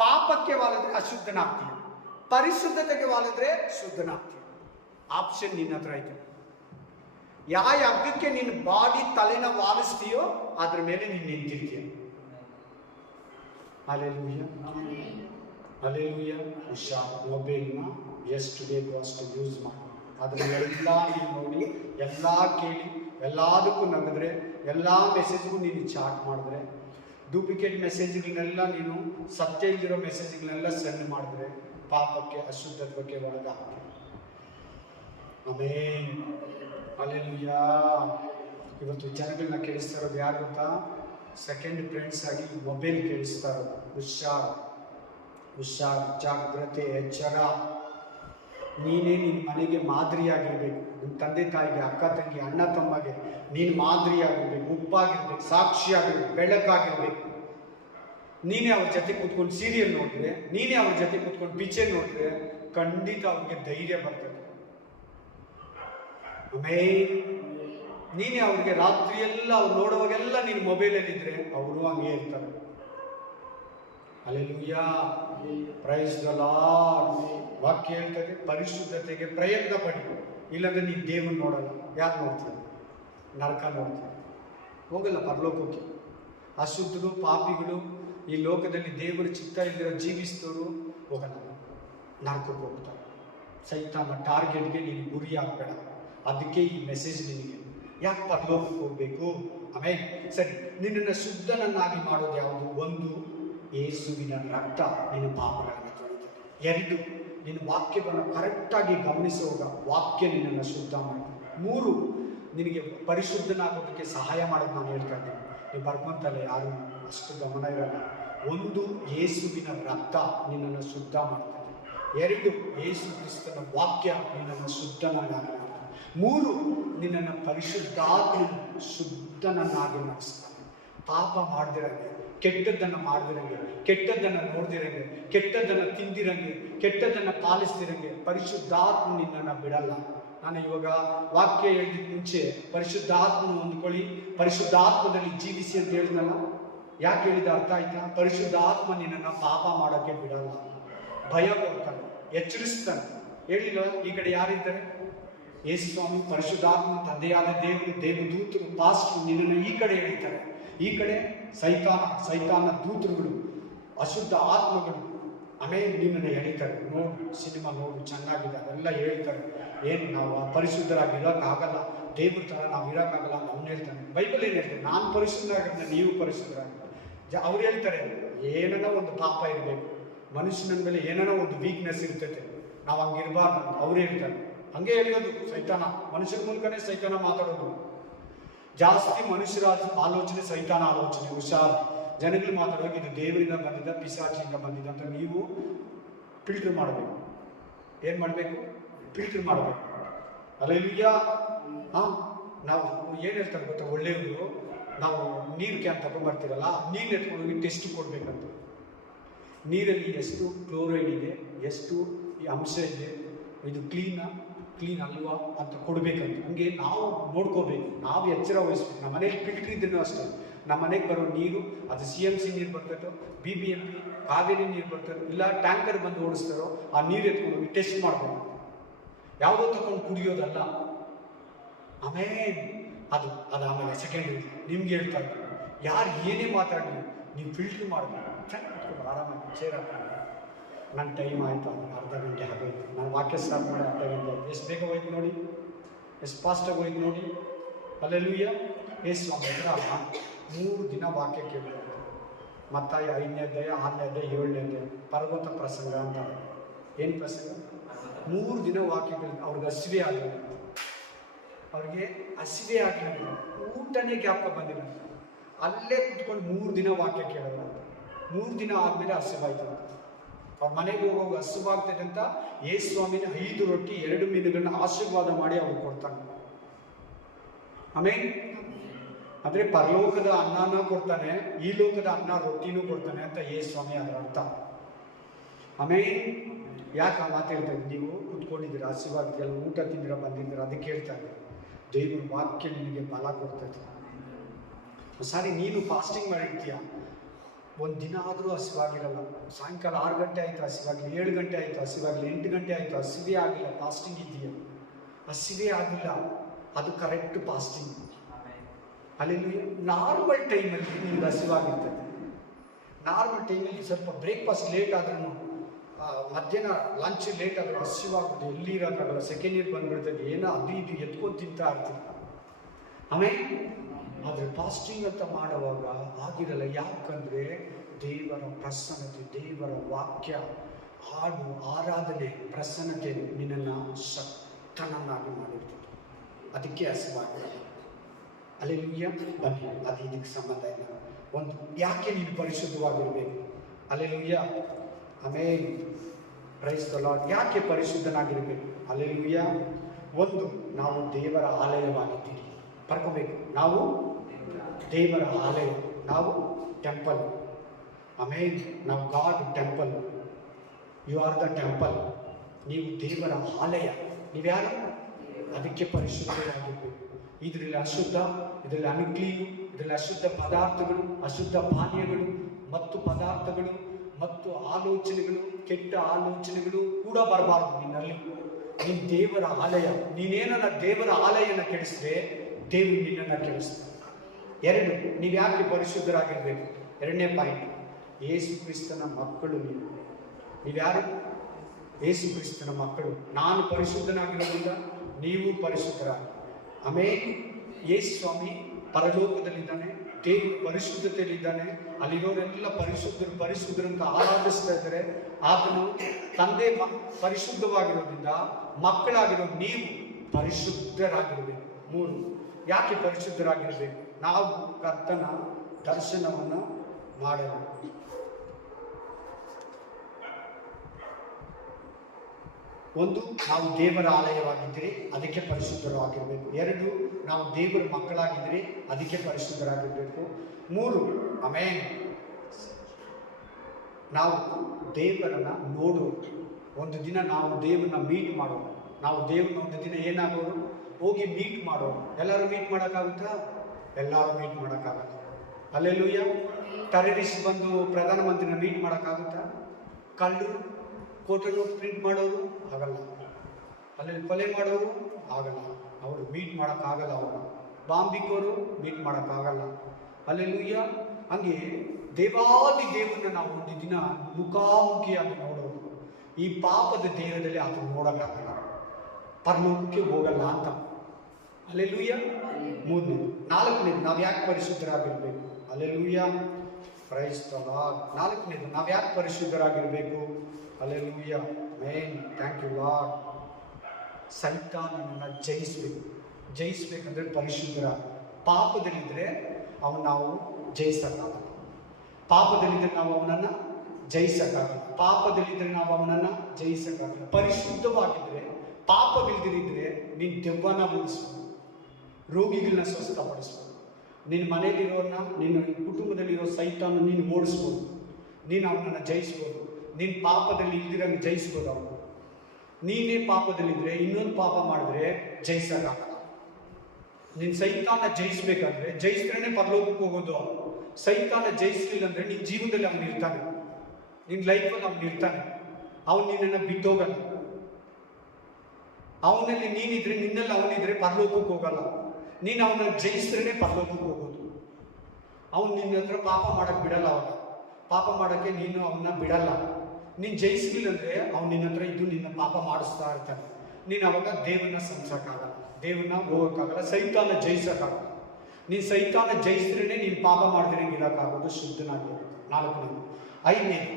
ಪಾಪಕ್ಕೆ ವಾಲಿದ್ರೆ ಅಶುದ್ಧನಾಗ್ತೀಯ, ಪರಿಶುದ್ಧತೆಗೆ ವಾಲಿದ್ರೆ ಶುದ್ಧನಾಗ್ತೀಯ. ಆಪ್ಷನ್ ನಿನ್ನ ಹತ್ರ ಐತೆ. ಯಾವ ಹಗ್ಗಕ್ಕೆ ನೀನು ಬಾಡಿ ತಲೆನ ವಾಲಿಸ್ತೀಯೋ ಅದ್ರ ಮೇಲೆ ನೀನು ನಿಂತಿರ್ತೀಯ. ಹಲ್ಲೆಲೂಯ. ಹಲ್ಲೆಲೂಯ. ಹುಷಾರ್. ಮೊಬೈಲ್ನ ಎಷ್ಟು ಬೇಕು ಅಷ್ಟು ಯೂಸ್ ಮಾಡಿ. ಅದನ್ನೆಲ್ಲ ನೀವು ನೋಡಿ, ಎಲ್ಲ ಕೇಳಿ, ಎಲ್ಲದಕ್ಕೂ ನಗದ್ರೆ, ಎಲ್ಲ ಮೆಸೇಜ್ಗೂ ನೀನು ಚಾಟ್ ಮಾಡಿದ್ರೆ, ಡೂಪ್ಲಿಕೇಟ್ ಮೆಸೇಜ್ಗಳನ್ನೆಲ್ಲ ನೀನು, ಸತ್ಯ ಇಲ್ಲಿರೋ ಮೆಸೇಜ್ಗಳನ್ನೆಲ್ಲ ಸೆಂಡ್ ಮಾಡಿದ್ರೆ ಪಾಪಕ್ಕೆ, ಅಶುದ್ಧತ್ವಕ್ಕೆ ಒಳಗಾಗ್ತದೆ. ಆಮೇನ್. ಹಲ್ಲೆಲೂಯ. ಇವತ್ತು ಜನಗಳನ್ನ ಕೇಳಿಸ್ತಾ ಇರೋದು ಯಾರು ಗೊತ್ತಾ? ಸೆಕೆಂಡ್ ಫ್ರೆಂಡ್ಸ್ ಆಗಿ ಮೊಬೈಲ್ ಕೇಳಿಸ್ತಾ ಇರೋದು. ಹುಷಾರ್, ಜಾಗ್ರತೆ, ಎಚ್ಚರ. ನೀನೇ ನಿನ್ನ ಮನೆಗೆ ಮಾದರಿಯಾಗಿರ್ಬೇಕು. ನಿಮ್ಮ ತಂದೆ ತಾಯಿಗೆ, ಅಕ್ಕ ತಂಗಿ, ಅಣ್ಣ ತಮ್ಮಗೆ ನೀನು ಮಾದರಿಯಾಗಿರ್ಬೇಕು, ಉಪ್ಪಾಗಿರ್ಬೇಕು, ಸಾಕ್ಷಿಯಾಗಿರ್ಬೇಕು, ಬೆಳಕಾಗಿರ್ಬೇಕು. ನೀನೇ ಅವ್ರ ಜೊತೆ ಕೂತ್ಕೊಂಡು ಸೀರಿಯಲ್ ನೋಡಿದ್ರೆ, ನೀನೇ ಅವ್ರ ಜೊತೆ ಕೂತ್ಕೊಂಡು ಪಿಕ್ಚರ್ ನೋಡಿದ್ರೆ ಖಂಡಿತ ಅವ್ರಿಗೆ ಧೈರ್ಯ ಬರ್ತದೆ. ಆಮೇಲೆ ನೀನೇ ಅವ್ರಿಗೆ ರಾತ್ರಿಯೆಲ್ಲ ಅವ್ರು ನೋಡುವಾಗೆಲ್ಲ ನೀನು ಮೊಬೈಲಲ್ಲಿದ್ದರೆ ಅವರು ಹಂಗೆ ಇರ್ತಾರೆ. ಹಲ್ಲೆಲೂಯ. Price the lord. ವಾಕ್ಯ ಹೇಳ್ತದೆ ಪರಿಶುದ್ಧತೆಗೆ ಪ್ರಯತ್ನ ಪಡಿ, ಇಲ್ಲಾಂದ್ರೆ ನೀನು ದೇವ್ರನ್ನ ನೋಡಲ್ಲ. ಯಾರು ನೋಡ್ತೀಯ? ನರಕ ನೋಡ್ತೀಯ, ಹೋಗಲ್ಲ ಪರಲೋಕಕ್ಕೆ. ಅಶುದ್ಧರು, ಪಾಪಿಗಳು, ಈ ಲೋಕದಲ್ಲಿ ದೇವರ ಚಿತ್ತ ಇಲ್ಲಿರೋ ಜೀವಿಸಿದವರು ಹೋಗಲ್ಲ, ನರಕಕ್ಕೆ ಹೋಗ್ತಾರೆ. ಸೈತಾನ ಟಾರ್ಗೆಟ್ಗೆ ನೀನು ಗುರಿ ಆಗಬೇಡ. ಅದಕ್ಕೆ ಈ ಮೆಸೇಜ್ ನಿನಗೆ. ಯಾಕೆ ಪರಲೋಕಕ್ಕೆ ಹೋಗಬೇಕು? ಆಮೇಲೆ ಸರಿ, ನಿನ್ನನ್ನು ಶುದ್ಧನನ್ನಾಗಿ ಮಾಡೋದು ಯಾವುದು? ಒಂದು, ಯೇಸುವಿನ ರಕ್ತ ನಿನ್ನ ಪಾಪಗಳನ್ನು ತೊಳಿತದೆ. ಎರಡು, ನಿನ್ನ ವಾಕ್ಯವನ್ನು ಕರೆಕ್ಟಾಗಿ ಗಮನಿಸುವಾಗ ವಾಕ್ಯ ನಿನ್ನನ್ನು ಶುದ್ಧ ಮಾಡ್ತದೆ. ಮೂರು, ನಿನಗೆ ಪರಿಶುದ್ಧನಾಗೋದಕ್ಕೆ ಸಹಾಯ ಮಾಡೋದು ನಾನು ಹೇಳ್ತಾ ಇದ್ದೀನಿ. ನೀವು ಬರ್ಕೊಂತಲ್ಲ, ಯಾರು ಅಷ್ಟು ಗಮನ ಇರಲ್ಲ. ಒಂದು, ಯೇಸುವಿನ ರಕ್ತ ನಿನ್ನನ್ನು ಶುದ್ಧ ಮಾಡ್ತದೆ. ಎರಡು, ಯೇಸು ಕ್ರಿಸ್ತನ ವಾಕ್ಯ ನಿನ್ನನ್ನು ಶುದ್ಧನಾಗಿ ಮಾಡ್ತದೆ. ಮೂರು, ನಿನ್ನನ್ನು ಪರಿಶುದ್ಧಾತ್ಮ ಶುದ್ಧನನ್ನಾಗಿ ನಡೆಸ್ತಾನೆ. ಪಾಪ ಮಾಡ್ದಿರಂಗೆ, ಕೆಟ್ಟದ್ದನ್ನು ಮಾಡ್ದಿರಂಗೆ, ಕೆಟ್ಟದ್ದನ್ನು ನೋಡ್ದಿರಂಗೆ, ಕೆಟ್ಟದ್ದನ್ನು ತಿಂದಿರಂಗೆ, ಕೆಟ್ಟದ್ದನ್ನು ಪಾಲಿಸ್ದಿರಂಗೆ ಪರಿಶುದ್ಧಾತ್ಮ ನಿನ್ನನ್ನು ಬಿಡಲ್ಲ. ನಾನು ಇವಾಗ ವಾಕ್ಯ ಹೇಳಿದ ಮುಂಚೆ ಪರಿಶುದ್ಧಾತ್ಮನ ಹೊಂದ್ಕೊಳ್ಳಿ, ಪರಿಶುದ್ಧಾತ್ಮದಲ್ಲಿ ಜೀವಿಸಿ ಅಂತ ಹೇಳಿದ್ನಲ್ಲ. ಯಾಕೆ ಹೇಳಿದ ಅರ್ಥ ಆಯ್ತಾ? ಪರಿಶುದ್ಧಾತ್ಮ ನಿನ್ನನ್ನು ಪಾಪ ಮಾಡೋಕ್ಕೆ ಬಿಡಲ್ಲ, ಭಯ ಕೊಡ್ತಾನೆ, ಎಚ್ಚರಿಸ್ತಾನೆ. ಹೇಳಿಲ್ಲ ಈ ಕಡೆ ಯಾರಿದ್ದಾರೆ? ಯೇಸು ಸ್ವಾಮಿ, ಪರಿಶುದ್ಧಾತ್ಮ, ತಂದೆಯಾದ ದೇವರು, ದೇವದೂತರು, ಪಾಸ್ಟರ್ ನಿನ್ನನ್ನು ಈ ಕಡೆ ಎಳಿತಾರೆ. ಈ ಕಡೆ ಸೈತಾನ ದೂತರುಗಳು, ಅಶುದ್ಧ ಆತ್ಮಗಳು ಆಮೇಲೆ ನಿನ್ನನ್ನು ಎಳಿತಾರೆ. ನೋಡು, ಸಿನಿಮಾ ನೋಡು, ಚೆನ್ನಾಗಿದೆ, ಅದೆಲ್ಲ ಹೇಳ್ತಾರೆ. ಏನು ನಾವು ಪರಿಶುದ್ಧರಾಗಿ ಇರೋಕ್ಕಾಗಲ್ಲ, ದೇವ್ರ ಥರ ನಾವು ಇರೋಕ್ಕಾಗಲ್ಲ ಅಂತ ಅವ್ನು ಹೇಳ್ತಾನೆ. ಬೈಬಲ್ ಏನು ಹೇಳ್ತಾರೆ? ನಾನು ಪರಿಶುದ್ಧರಾಗಿದ್ದೆ, ನೀವು ಪರಿಶುದ್ಧರಾಗಿ. ಅವ್ರು ಹೇಳ್ತಾರೆ ಏನೋ ಒಂದು ಪಾಪ ಇರಬೇಕು, ಮನುಷ್ಯನ ಮೇಲೆ ಏನೋ ಒಂದು ವೀಕ್ನೆಸ್ ಇರ್ತೈತೆ, ನಾವು ಹಂಗಿರಬಾರ್ದು ಅಂತ ಅವ್ರು ಹೇಳ್ತಾರೆ. ಹಂಗೆ ಹೇಳಿರೋದು ಸೈತಾನ, ಮನುಷ್ಯರ ಮೂಲಕನೇ ಸೈತಾನ ಮಾತಾಡೋದು. ಜಾಸ್ತಿ ಮನುಷ್ಯರ ಆಲೋಚನೆ ಸೈತಾನ ಆಲೋಚನೆ. ಹುಷಾರು, ಜನಗಳು ಮಾತಾಡುವಾಗ ಇದು ದೇವರಿಂದ ಬಂದಿದ್ದ, ಪಿಶಾಚಿಯಿಂದ ಬಂದಿದ್ದ ಅಂತ ನೀವು ಫಿಲ್ಟರ್ ಮಾಡಬೇಕು. ಏನು ಮಾಡಬೇಕು? ಫಿಲ್ಟರ್ ಮಾಡಬೇಕು. ಅಲ್ಲೆಲ್ಲೂಯ್ಯ. ನಾವು ಏನು ಹೇಳ್ತಾರೆ ಗೊತ್ತಾ, ಒಳ್ಳೆಯವರು, ನಾವು ನೀರು ಕ್ಯಾನ್ ತಗೊಂಡ್ಬರ್ತೀರಲ್ಲ, ನೀರು ಎತ್ಕೊಂಡು ಹೋಗಿ ಟೆಸ್ಟ್ ಕೊಡಬೇಕಂತ. ನೀರಲ್ಲಿ ಎಷ್ಟು ಕ್ಲೋರೈಡ್ ಇದೆ, ಎಷ್ಟು ಈ ಅಂಶ ಇದೆ, ಇದು ಕ್ಲೀನ್ ಅಲ್ವಾ ಅಂತ ಕೊಡಬೇಕಂತ. ಹಂಗೆ ನಾವು ನೋಡ್ಕೋಬೇಕು, ನಾವು ಎಚ್ಚರ ವಹಿಸ್ಬೇಕು. ನಮ್ಮ ಮನೇಲಿ ಫಿಲ್ಟ್ರ್ ಇದ್ರೂ ಅಷ್ಟೇ, ನಮ್ಮ ಮನೆಗೆ ಬರೋ ನೀರು ಅದು CMC ನೀರು ಬರ್ತದೋ, BBMP ಕಾವೇರಿ ನೀರು ಬರ್ತದೋ, ಇಲ್ಲ ಟ್ಯಾಂಕರ್ ಬಂದು ಓಡಿಸ್ತಾರೋ, ಆ ನೀರು ಎತ್ಕೊಂಡು ಹೋಗಿ ಟೆಸ್ಟ್ ಮಾಡಬೇಕು. ಯಾವುದೋ ತಗೊಂಡು ಕುಡಿಯೋದಲ್ಲ. ಆಮೇಲೆ ಅದು ಆಮೇಲೆ ಸೆಕೆಂಡ್ ನಿಮ್ಗೆ ಹೇಳ್ತಾ ಇದ್ದೀನಿ, ಯಾರು ಏನೇ ಮಾತಾಡಲಿ ನೀವು ಫಿಲ್ಟ್ರ್ ಮಾಡಬೇಕು. ಚೆನ್ನಾಗಿ ಆರಾಮಾಗಿ ಚೇರ್ ಹಾಕೊಂಡು, ನನ್ನ ಟೈಮ್ ಆಯಿತು, ಅರ್ಧ ಗಂಟೆ ಆಗೋಯ್ತು, ನಾನು ವಾಕ್ಯ ಸ್ಟಾರ್ಟ್ ಮಾಡಿ ಅರ್ಧ ಗಂಟೆ ಆಯಿತು. ಎಷ್ಟು ಬೇಗ ಹೋಯ್ತು ನೋಡಿ, ಎಷ್ಟು ಫಾಸ್ಟಾಗಿ ಹೋಯ್ತು ನೋಡಿ. ಅಲ್ಲೆಲ್ಲೂಯ್ಯ. ಯೇಸು ಸ್ವಾಮಿ ಹತ್ರ 3 ದಿನ ವಾಕ್ಯ ಕೇಳಬೇಕು. ಮತ್ತಾಯ 5ನೇ ಅಧ್ಯಾಯ, 6ನೇ ಅಧ್ಯಾಯ, 7ನೇ ಅಧ್ಯಾಯ ಪರ್ವತ ಪ್ರಸಂಗ ಅಂತಾರೆ. ಏನು ಪ್ರಸಂಗ? 3 ದಿನ ವಾಕ್ಯ ಕೇಳಿದ್ರು. ಅವ್ರಿಗೆ ಹಸಿವೆ ಆಗಲಿಲ್ಲ, ಅವ್ರಿಗೆ ಹಸಿವೆ ಆಗಲಿಲ್ಲ, ಊಟನೇ ಜ್ಞಾಪಕ ಬಂದಿಲ್ಲ. ಅಲ್ಲೇ ಕುತ್ಕೊಂಡು 3 ದಿನ ವಾಕ್ಯ ಕೇಳೋದು. 3 ದಿನ ಆದಮೇಲೆ ಹಸಿವಾಯ್ತು. ಅವ್ರ ಮನೆಗೆ ಹೋಗುವಾಗ ಹಸುವಾಗ್ತದೆ ಅಂತ ಯೇಸು ಸ್ವಾಮಿನ 5 ರೊಟ್ಟಿ 2 ಮೀನುಗಳನ್ನ ಆಶೀರ್ವಾದ ಮಾಡಿ ಅವ್ರು ಕೊಡ್ತಾನೆ. ಆಮೇಲೆ ಅಂದರೆ ಪರಲೋಕದ ಅನ್ನನ ಕೊಡ್ತಾನೆ, ಈ ಲೋಕದ ಅನ್ನ ರೊಟ್ಟಿನೂ ಕೊಡ್ತಾನೆ ಅಂತ ಯೇಸು ಸ್ವಾಮಿ ಅದರ ಅರ್ಥ. ಆಮೇಲೆ ಯಾಕೆ ಆ ಮಾತು ಹೇಳ್ತಾ ಇದ್ದೀವಿ? ನೀವು ಕುತ್ಕೊಂಡಿದ್ದೀರ, ಹಸಿವಾಗ್ತಿರಲ್ಲ, ಊಟ ತಿಂದಿರ ಬಂದಿದ್ದೀರ, ಅದಕ್ಕೆ ಹೇಳ್ತಾ ಇದ್ದಾರೆ. ದೇವ್ರ ವಾಕ್ಯ ನಿನಗೆ ಬಲ ಕೊಡ್ತೈತೆ. ಸಾರಿ, ನೀನು ಫಾಸ್ಟಿಂಗ್ ಮಾಡಿರ್ತೀಯ, ಒಂದು ದಿನ ಆದರೂ ಹಸಿವಾಗಿರಲ್ಲ. ಸಾಯಂಕಾಲ 6 ಗಂಟೆ ಆಯಿತು ಹಸಿವಾಗಲಿ, 7 ಗಂಟೆ ಆಯಿತು ಹಸಿವಾಗಲಿ, 8 ಗಂಟೆ ಆಯಿತು ಹಸಿವೇ ಆಗಿಲ್ಲ, ಫಾಸ್ಟಿಂಗ್ ಇದೆಯಾ? ಹಸಿವೇ ಆಗಿಲ್ಲ, ಅದು ಕರೆಕ್ಟ್ ಫಾಸ್ಟಿಂಗ್. ಅಲ್ಲಿ ನಾರ್ಮಲ್ ಟೈಮಲ್ಲಿ ನಿಮ್ಗೆ ಹಸಿವಾಗಿರ್ತದೆ. ನಾರ್ಮಲ್ ಟೈಮಲ್ಲಿ ಸ್ವಲ್ಪ ಬ್ರೇಕ್ಫಾಸ್ಟ್ ಲೇಟ್ ಆದ್ರೂ, ಮಧ್ಯಾಹ್ನ ಲಂಚ್ ಲೇಟ್ ಆದರೂ ಹಸಿವಾಗ್ತದೆ, ಎಲ್ಲಿ ಇರೋಕ್ಕಾಗಲ್ಲ, ಸೆಕೆಂಡ್ ಇಯರ್ ಬಂದ್ಬಿಡ್ತದೆ, ಏನೋ ಅದು ಇದು ಎತ್ಕೊಂಡು ತಿಂತಾ ಇರ್ತೀವಿ. ಆಮೇಲೆ ಆದರೆ ಫಾಸ್ಟಿಂಗ್ ಅಂತ ಮಾಡುವಾಗ ಆಗಿರಲ್ಲ. ಯಾಕಂದರೆ ದೇವರ ಪ್ರಸನ್ನತೆ, ದೇವರ ವಾಕ್ಯ, ಹಾಡು, ಆರಾಧನೆ, ಪ್ರಸನ್ನತೆ ನಿನ್ನನ್ನು ಶಕ್ತನನ್ನಾಗಿ ಮಾಡಿರ್ತದೆ. ಅದಕ್ಕೆ ಹಸಿವಾಗಿದೆ. ಅಲ್ಲೆಲ್ಲೂಯ್ಯ. ಬನ್ನಿ, ಅದು ಇದಕ್ಕೆ ಸಂಬಂಧ ಇಲ್ಲ. ಒಂದು, ಯಾಕೆ ನೀನು ಪರಿಶುದ್ಧವಾಗಿರಬೇಕು? ಅಲ್ಲೆಲ್ಲೂಯ್ಯ. ಆಮೇಲೆ ಪ್ರೈಸ್ ದ ಲಾರ್ಡ್. ಯಾಕೆ ಪರಿಶುದ್ಧನಾಗಿರಬೇಕು? ಅಲ್ಲೆಲ್ಲೂಯ್ಯ. ಒಂದು, ನಾವು ದೇವರ ಆಲಯವಾಗಿದ್ದೀರಿ. ಬರ್ಕೋಬೇಕು, ನಾವು ದೇವರ ಆಲಯ, ನಾವು ಟೆಂಪಲ್. ಆಮೇಲೆ ನಾವು God temple. You are the temple. ನೀವು ದೇವರ ಆಲಯ. ನೀವ್ಯಾರು? ಅದಕ್ಕೆ ಪರಿಶುದ್ಧರಾಗಿರ್ಬೇಕು. ಇದರಲ್ಲಿ ಅಶುದ್ಧ, ಇದರಲ್ಲಿ ಅನುಕ್ಲೀನು, ಇದರಲ್ಲಿ ಅಶುದ್ಧ ಪದಾರ್ಥಗಳು, ಅಶುದ್ಧ ಪಾನೀಯಗಳು ಮತ್ತು ಪದಾರ್ಥಗಳು ಮತ್ತು ಆಲೋಚನೆಗಳು, ಕೆಟ್ಟ ಆಲೋಚನೆಗಳು ಕೂಡ ಬರಬಾರ್ದು ನಿನ್ನಲ್ಲಿ. ನೀನು ದೇವರ ಆಲಯ. ನೀನೇನ ದೇವರ ಆಲಯನ ಕೆಡಿಸಿದ್ರೆ ದೇವರು ನಿನ್ನನ್ನು ಕೆಡಿಸ್ತಾನೆ. 2, ನೀವು ಯಾಕೆ ಪರಿಶುದ್ಧರಾಗಿರ್ಬೇಕು? 2ನೇ ಪಾಯಿಂಟ್, ಯೇಸು ಕ್ರಿಸ್ತನ ಮಕ್ಕಳು. ನೀವ್ಯಾರು? ಯೇಸು ಕ್ರಿಸ್ತನ ಮಕ್ಕಳು. ನಾನು ಪರಿಶುದ್ಧನಾಗಿರೋದ್ರಿಂದ ನೀವು ಪರಿಶುದ್ಧರಾಗಿ. ಆಮೇಲೆ ಯೇಸು ಸ್ವಾಮಿ ಪರಲೋಕದಲ್ಲಿದ್ದಾನೆ, ದೇವರು ಪರಿಶುದ್ಧತೆಯಲ್ಲಿದ್ದಾನೆ. ಅಲ್ಲಿರೋರೆಲ್ಲ ಪರಿಶುದ್ಧರು ಅಂತ ಆರಾಧಿಸ್ತಾ ಇದ್ದಾರೆ. ಆತನು ತಂದೆ ಪರಿಶುದ್ಧವಾಗಿರೋದ್ರಿಂದ ಮಕ್ಕಳಾಗಿರೋ ನೀವು ಪರಿಶುದ್ಧರಾಗಿರಬೇಕು. 3, ಯಾಕೆ ಪರಿಶುದ್ಧರಾಗಿರಬೇಕು? ನಾವು ಕರ್ತನ ದರ್ಶನವನ್ನು ಮಾಡಬೇಕು. ಒಂದು, ನಾವು ದೇವರ ಆಲಯವಾಗಿದ್ದರೆ ಅದಕ್ಕೆ ಪರಿಶುದ್ಧರಾಗಿರಬೇಕು. 2, ನಾವು ದೇವರ ಮಕ್ಕಳಾಗಿದ್ದರೆ ಅದಕ್ಕೆ ಪರಿಶುದ್ಧರಾಗಿರಬೇಕು. 3, ಆಮೇನ್, ನಾವು ದೇವರನ್ನ ನೋಡೋದು. ಒಂದು ದಿನ ನಾವು ದೇವರನ್ನ ಮೀಟ್ ಮಾಡೋಣ. ನಾವು ದೇವ್ರನ್ನ ಒಂದು ದಿನ ಏನಾಗೋರು, ಹೋಗಿ ಮೀಟ್ ಮಾಡೋರು. ಎಲ್ಲರೂ ಮೀಟ್ ಮಾಡೋಕ್ಕಾಗುತ್ತಾ? ಎಲ್ಲರೂ ಮೀಟ್ ಮಾಡೋಕ್ಕಾಗಲ್ಲ. ಅಲ್ಲೆಲ್ಲೂಯ್ಯ. ಟೆರರಿಸ್ಟ್ ಬಂದು ಪ್ರಧಾನಮಂತ್ರಿನ ಮೀಟ್ ಮಾಡೋಕ್ಕಾಗುತ್ತಾ? ಕಳ್ಳರು ಫೋಟೋನು ಪ್ರಿಂಟ್ ಮಾಡೋರು ಆಗಲ್ಲ. ಅಲ್ಲಿ ಕೊಲೆ ಮಾಡೋರು ಆಗಲ್ಲ. ಅವರು ಮೀಟ್ ಮಾಡೋಕ್ಕಾಗಲ್ಲ. ಅವರು ಬಾಂಬಿಕೋರು ಮೀಟ್ ಮಾಡೋಕ್ಕಾಗಲ್ಲ. ಅಲ್ಲೆಲ್ಲೂಯ್ಯ. ಹಂಗೆ ದೇವಾದಿ ದೇವರನ್ನ ನಾವು ಒಂದು ದಿನ ಮುಖಾಮುಖಿಯಾಗಿ ನೋಡೋದು. ಈ ಪಾಪದ ದೇಹದಲ್ಲಿ ಆತ ನೋಡೋಕ್ಕಾಗಲ್ಲ, ಪರಲೋಕಕ್ಕೆ ಹೋಗಲ್ಲ ಅಂತ. ಅಲ್ಲೆಲ್ಲೂಯ್ಯ. 3ನೇದು. 4ನೇದು, ನಾವು ಯಾಕೆ ಪರಿಶುದ್ಧರಾಗಿರ್ಬೇಕು? ಅಲ್ಲೆಲ್ಲೂಯ್ಯ. Praise the lord. 4ನೇದು, ನಾವು ಯಾಕೆ ಪರಿಶುದ್ಧರಾಗಿರ್ಬೇಕು? Hallelujah. Amen, thank you lord. ಸೈತಾನನನ್ನು ಜಯಿಸ್ಬೇಕಂದ್ರೆ ಪರಿಶುದ್ಧರ. ಪಾಪದಲ್ಲಿದ್ದರೆ ನಾವು ಜಯಿಸಕ್ಕಾಗಲ್ಲ. ಪಾಪದಲ್ಲಿದ್ದರೆ ನಾವು ಅವನನ್ನು ಜಯಿಸಕ್ಕಾಗಲ್ಲ. ಪರಿಶುದ್ಧವಾಗಿದ್ದರೆ, ಪಾಪವಿಲ್ದಿರಿದ್ರೆ ನೀನು ದೆವ್ವನ ಮುಗಿಸ್ಬೋದು, ರೋಗಿಗಳನ್ನ ಸ್ವಸ್ಥಪಡಿಸ್ಬೋದು, ನಿನ್ನ ಮನೆಯಲ್ಲಿರೋನ್ನ, ನಿನ್ನ ಕುಟುಂಬದಲ್ಲಿರೋ ಸೈತಾನ ನೀನು ಓಡಿಸ್ಬೋದು, ನೀನು ಅವನನ್ನು ಜಯಿಸ್ಬೋದು. ನಿನ್ನ ಪಾಪದಲ್ಲಿ ಇಲ್ದಿರಂಗೆ ಜಯಿಸ್ಬೋದು ಅವನು. ನೀನೇ ಪಾಪದಲ್ಲಿದ್ದರೆ ಇನ್ನೊಂದು ಪಾಪ ಮಾಡಿದ್ರೆ ಜಯಿಸಕ್ಕಾಗಲ್ಲ. ನಿನ್ನ ಸೈತಾನ ಜಯಿಸ್ಬೇಕಂದ್ರೆ, ಜಯಿಸಿದ್ರೇ ಪರಲೋಕಕ್ಕೆ ಹೋಗೋದು. ಸೈತಾನ ಜಯಿಸಲಿಲ್ಲ ಅಂದರೆ ನಿನ್ನ ಜೀವನದಲ್ಲಿ ಅವನು ಇರ್ತಾನೆ, ನಿನ್ನ ಲೈಫಲ್ಲಿ ಅವನು ಇರ್ತಾನೆ. ಅವನು ನಿನ್ನನ್ನು ಬಿಟ್ಟೋಗಲ್ಲ. ಅವನಲ್ಲಿ ನೀನಿದ್ರೆ, ನಿನ್ನಲ್ಲಿ ಅವನಿದ್ರೆ ಪರಲೋಕಕ್ಕೆ ಹೋಗಲ್ಲ. ನೀನು ಅವನ ಜಯಿಸಿದ್ರೇ ಪರಲೋಕಕ್ಕೆ ಹೋಗೋದು. ಅವನು ನಿನ್ನ ಹತ್ರ ಪಾಪ ಮಾಡೋಕ್ಕೆ ಬಿಡಲ್ಲ. ಅವಾಗ ಪಾಪ ಮಾಡೋಕ್ಕೆ ನೀನು ಅವನ್ನ ಬಿಡಲ್ಲ. ನೀನು ಜಯಿಸಲಿಲ್ಲ ಅಂದರೆ ಅವನು ನಿನ್ನ ಹತ್ರ ಇದ್ದು ನಿನ್ನ ಪಾಪ ಮಾಡಿಸ್ತಾ ಇರ್ತಾನೆ. ನೀನು ಅವಾಗ ದೇವರನ್ನ ಸಂಸಕ್ಕಾಗಲ್ಲ, ದೇವರನ್ನ ಹೋಗೋಕ್ಕಾಗಲ್ಲ, ಸೈತಾನ ಜಯಿಸೋಕ್ಕಾಗಲ್ಲ. ನೀನು ಸೈತಾನ ಜಯಿಸಿದ್ರೇ ನೀನು ಪಾಪ ಮಾಡಿದ್ರೆ ಇರೋಕ್ಕಾಗೋದು, ಶುದ್ಧನಾಗಿರೋದು. 4ನೇದು. 5ನೇದು,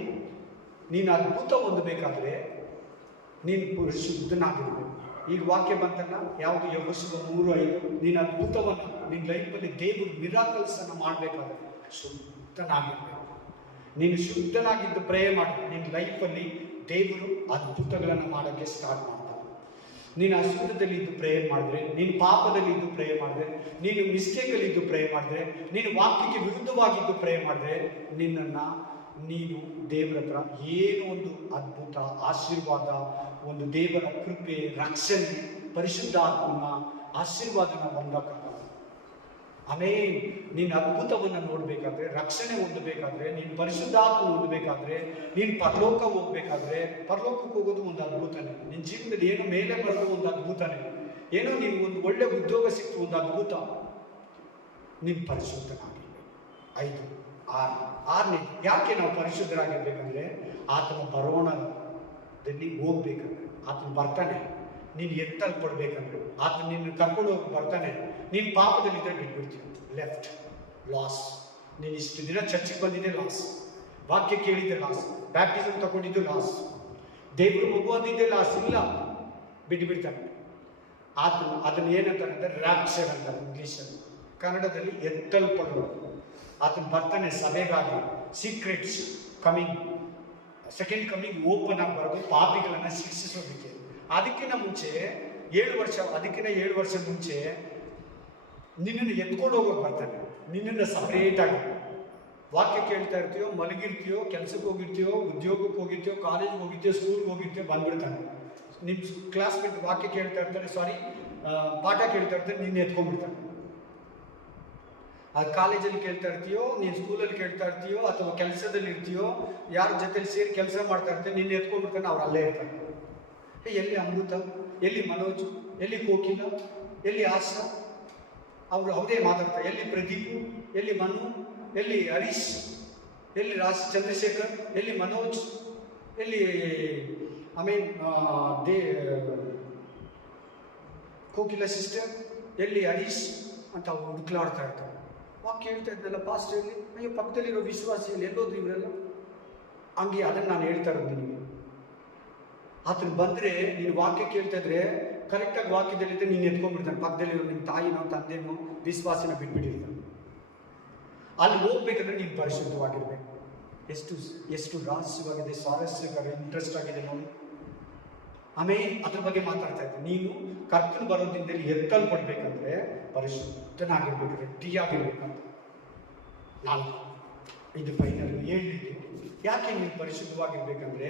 ನೀನು ಅದ್ಭುತ ಹೊಂದಬೇಕಾದ್ರೆ ನೀನು ಶುದ್ಧನಾಗಿರ್ಬೇಕು. ಈಗ ವಾಕ್ಯ ಬಂತಲ್ಲ, ಯಾವುದು? ಯೆಹೋಶುವ 3:5. ನೀನು ಅದ್ಭುತವನ್ನು ನಿನ್ನ ಲೈಫಲ್ಲಿ ದೇವರು ಮಿರಾಕಲ್ಸನ್ನು ಮಾಡಬೇಕಾದ್ರೆ ಶುದ್ಧನಾಗಿರ್ಬೇಕು. ನೀನು ಶುದ್ಧನಾಗಿದ್ದು ಪ್ರೇ ಮಾಡಿ, ನಿನ್ನ ಲೈಫಲ್ಲಿ ದೇವರು ಅದ್ಭುತಗಳನ್ನು ಮಾಡೋಕ್ಕೆ ಸ್ಟಾರ್ಟ್ ಮಾಡ್ತಾನೆ. ನೀನು ಅಶುದ್ಧದಲ್ಲಿ ಇದ್ದು ಪ್ರೇಯರ್ ಮಾಡಿದ್ರೆ, ನೀನು ಪಾಪದಲ್ಲಿ ಇದ್ದು ಪ್ರೇಯರ್ ಮಾಡಿದ್ರೆ, ನೀನು ಮಿಸ್ಟೇಕಲ್ಲಿ ಇದ್ದು ಪ್ರೇಯರ್ ಮಾಡಿದ್ರೆ, ನೀನು ವಾಕ್ಯಕ್ಕೆ ವಿರುದ್ಧವಾಗಿದ್ದು ಪ್ರೇಯರ್ ಮಾಡಿದ್ರೆ, ನೀನು ದೇವರ ಹತ್ರ ಏನೋ ಒಂದು ಅದ್ಭುತ, ಆಶೀರ್ವಾದ, ಒಂದು ದೇವರ ಕೃಪೆ, ರಕ್ಷಣೆ, ಪರಿಶುದ್ಧ ಆತ್ಮನ ಆಶೀರ್ವಾದನ ಹೊಂದಕ್ಕಾಗಲ್ಲ. ಆಮೇಲೆ ನೀನು ಅದ್ಭುತವನ್ನು ನೋಡಬೇಕಾದ್ರೆ, ರಕ್ಷಣೆ ಹೊಂದಬೇಕಾದ್ರೆ, ನೀನು ಪರಿಶುದ್ಧಾತ್ಮ ಹೊಂದಬೇಕಾದ್ರೆ, ನೀನು ಪರಲೋಕ ಹೋಗ್ಬೇಕಾದ್ರೆ, ಪರಲೋಕಕ್ಕೆ ಹೋಗೋದು ಒಂದು ಅದ್ಭುತನೇ. ನಿನ್ನ ಜೀವನದಲ್ಲಿ ಏನೋ ಮೇಲೆ ಬರೋದು ಒಂದು ಅದ್ಭುತನೇ. ಏನೋ ನೀನು ಒಂದು ಒಳ್ಳೆ ಉದ್ಯೋಗ ಸಿಕ್ತು, ಒಂದು ಅದ್ಭುತ. ನೀನು ಪರಿಶುದ್ಧನಾಗಿರ್ಬೇಕು. 5, 6ನೇ, ಯಾಕೆ ನಾವು ಪರಿಶುದ್ಧರಾಗಿರ್ಬೇಕಂದ್ರೆ, ಆತನ ಬರೋಣದಲ್ಲಿ ಹೋಗ್ಬೇಕಂದ್ರೆ, ಆತನ ಬರ್ತಾನೆ. ನೀನು ಎತ್ತಲ್ಪಡ್ಬೇಕಂದ್ರೆ, ಆತನ ನಿನ್ನ ಕರ್ಕೊಂಡು ಹೋಗಿ ಬರ್ತಾನೆ. ನೀನು ಪಾಪದಲ್ಲಿದ್ದರೆ ಬಿಟ್ಬಿಡ್ತೀವಿ, ಲೆಫ್ಟ್, ಲಾಸ್. ನೀನು ಇಷ್ಟು ದಿನ ಚರ್ಚಿಗೆ ಬಂದಿದ್ದೆ ಲಾಸ್, ವಾಕ್ಯ ಕೇಳಿದ್ದೆ ಲಾಸ್, ಬ್ಯಾಪ್ಟಿಸಮ್ ತಗೊಂಡಿದ್ದು ಲಾಸ್, ದೇವರು ಮಗು ಅಂದಿದ್ದೆ ಲಾಸ್. ಇಲ್ಲ, ಬಿಟ್ಬಿಡ್ತಾನೆ. ಅದನ್ನು ಏನಂತಾರೆ ಅಂದರೆ ರ್ಯಾಪ್ಚರ್ ಅಂತಾರೆ ಇಂಗ್ಲೀಷಲ್ಲಿ. ಕನ್ನಡದಲ್ಲಿ ಎತ್ತಲ್ಪಡೋದು. ಆತನ ಬರ್ತಾನೆ ಸಭೆಗಾಗಿ. Secrets coming, second coming open ಆಗಿ ಬರೋದು, ಪಾಪಿಗಳನ್ನು ಶಿಕ್ಷಿಸೋದಕ್ಕೆ. ಅದಕ್ಕಿಂತ ಮುಂಚೆ 7 ವರ್ಷ ಮುಂಚೆ ನಿನ್ನನ್ನು ಎತ್ಕೊಂಡು ಹೋಗೋಕೆ ಬರ್ತಾನೆ. ನಿನ್ನನ್ನು ಸಪ್ರೇಟಾಗಿ ವಾಕ್ಯ ಕೇಳ್ತಾ ಇರ್ತೀಯೋ, ಮಲಗಿರ್ತೀಯೋ, ಕೆಲಸಕ್ಕೆ ಹೋಗಿರ್ತೀಯೋ, ಉದ್ಯೋಗಕ್ಕೆ ಹೋಗಿರ್ತೀಯೋ, ಕಾಲೇಜ್ಗೆ ಹೋಗಿರ್ತೀಯೋ, ಸ್ಕೂಲ್ಗೆ ಹೋಗಿರ್ತೀಯೋ, ಬಂದ್ಬಿಡ್ತಾನೆ. ನಿಮ್ಮ ಕ್ಲಾಸ್ಮೇಟ್ ವಾಕ್ಯ ಕೇಳ್ತಾ ಇರ್ತಾರೆ, ಪಾಠ ಕೇಳ್ತಾ ಇರ್ತಾರೆ, ನಿನ್ನ ಎತ್ಕೊಂಡ್ಬಿಡ್ತಾನೆ. ಅದು ಕಾಲೇಜಲ್ಲಿ ಕೇಳ್ತಾ ಇರ್ತೀಯೋ, ನೀನು ಸ್ಕೂಲಲ್ಲಿ ಕೇಳ್ತಾ ಇರ್ತೀಯೋ, ಅಥವಾ ಕೆಲಸದಲ್ಲಿ ಇರ್ತೀಯೋ, ಯಾರ ಜೊತೆಲಿ ಸೇರಿ ಕೆಲಸ ಮಾಡ್ತಾ ಇರ್ತೀಯೋ, ನಿನ್ನ ಎತ್ಕೊಂಡ್ಬಿಡ್ತಾನೆ. ಅವ್ರು ಅಲ್ಲೇ ಇರ್ತಾರೆ. ಎಲ್ಲಿ ಅಮೃತ, ಎಲ್ಲಿ ಮನೋಜ್, ಎಲ್ಲಿ ಕೋಕಿಲ, ಎಲ್ಲಿ ಆಶಾ, ಅವರು ಅವರೇ ಮಾತಾಡ್ತಾರೆ. ಎಲ್ಲಿ ಪ್ರದೀಪು, ಎಲ್ಲಿ ಮನು, ಎಲ್ಲಿ ಹರೀಶ್, ಎಲ್ಲಿ ಚಂದ್ರಶೇಖರ್, ಎಲ್ಲಿ ಮನೋಜ್, ಎಲ್ಲಿ ಕೋಕಿಲ ಸಿಸ್ಟರ್, ಎಲ್ಲಿ ಹರೀಶ್ ಅಂತ ಅವ್ರು ಹುಡುಕ್ಲಾಡ್ತಾ ಇರ್ತಾರೆ. ವಾಕ್ಯ ಹೇಳ್ತಾ ಇದ್ದಲ್ಲ ಪಾಸ್ಟರ್ಲಿ, ಅಯ್ಯೋ ಪಕ್ಕದಲ್ಲಿರೋ ವಿಶ್ವಾಸಿಯಲ್ಲಿ ಎಲ್ಲೋದ್ರು ಇವರೆಲ್ಲ. ಹಂಗೆ ಅದನ್ನು ನಾನು ಹೇಳ್ತಾ ಇರೋದು ನಿನಗೆ. ಆತನ ಬಂದರೆ ನೀನು ವಾಕ್ಯ ಕೇಳ್ತಾ ಇದ್ರೆ ಕರೆಕ್ಟಾಗಿ ವಾಕ್ಯದಲ್ಲಿದ್ದರೆ ನೀನು ಎತ್ಕೊಂಡ್ಬಿಡ್ತಾನೆ. ಪಕ್ಕದಲ್ಲಿರೋ ನಿಮ್ಮ ತಾಯಿನೋ ತಂದೆನೋ ವಿಶ್ವಾಸನ ಬಿಟ್ಬಿಟ್ಟಿರ್ತಾನೆ. ಅಲ್ಲಿ ಹೋಗ್ಬೇಕಂದ್ರೆ ನೀನು ಪರಿಶುದ್ಧವಾಗಿರ್ಬೇಕು. ಎಷ್ಟು ರಹಸ್ಯವಾಗಿದೆ, ಸ್ವಾರಸ್ಯಕರ, ಇಂಟ್ರೆಸ್ಟ್ ಆಗಿದೆ ನೋಡಿ. ಆಮೇಲೆ ಅದ್ರ ಬಗ್ಗೆ ಮಾತಾಡ್ತಾ ಇದ್ದೆ. ನೀನು ಕರ್ತನ ಬರೋದ್ರಿಂದಲೇ ಎತ್ತಲ್ಪಡ್ಬೇಕಂದ್ರೆ ಪರಿಶುದ್ಧನಾಗಿರ್ಬೇಕು, ರೆಡ್ಡಿಯಾಗಿರ್ಬೇಕಂತ. 4 ಇದು ಫೈನಲ್ 7. ಯಾಕೆ ನೀನು ಪರಿಶುದ್ಧವಾಗಿರ್ಬೇಕಂದ್ರೆ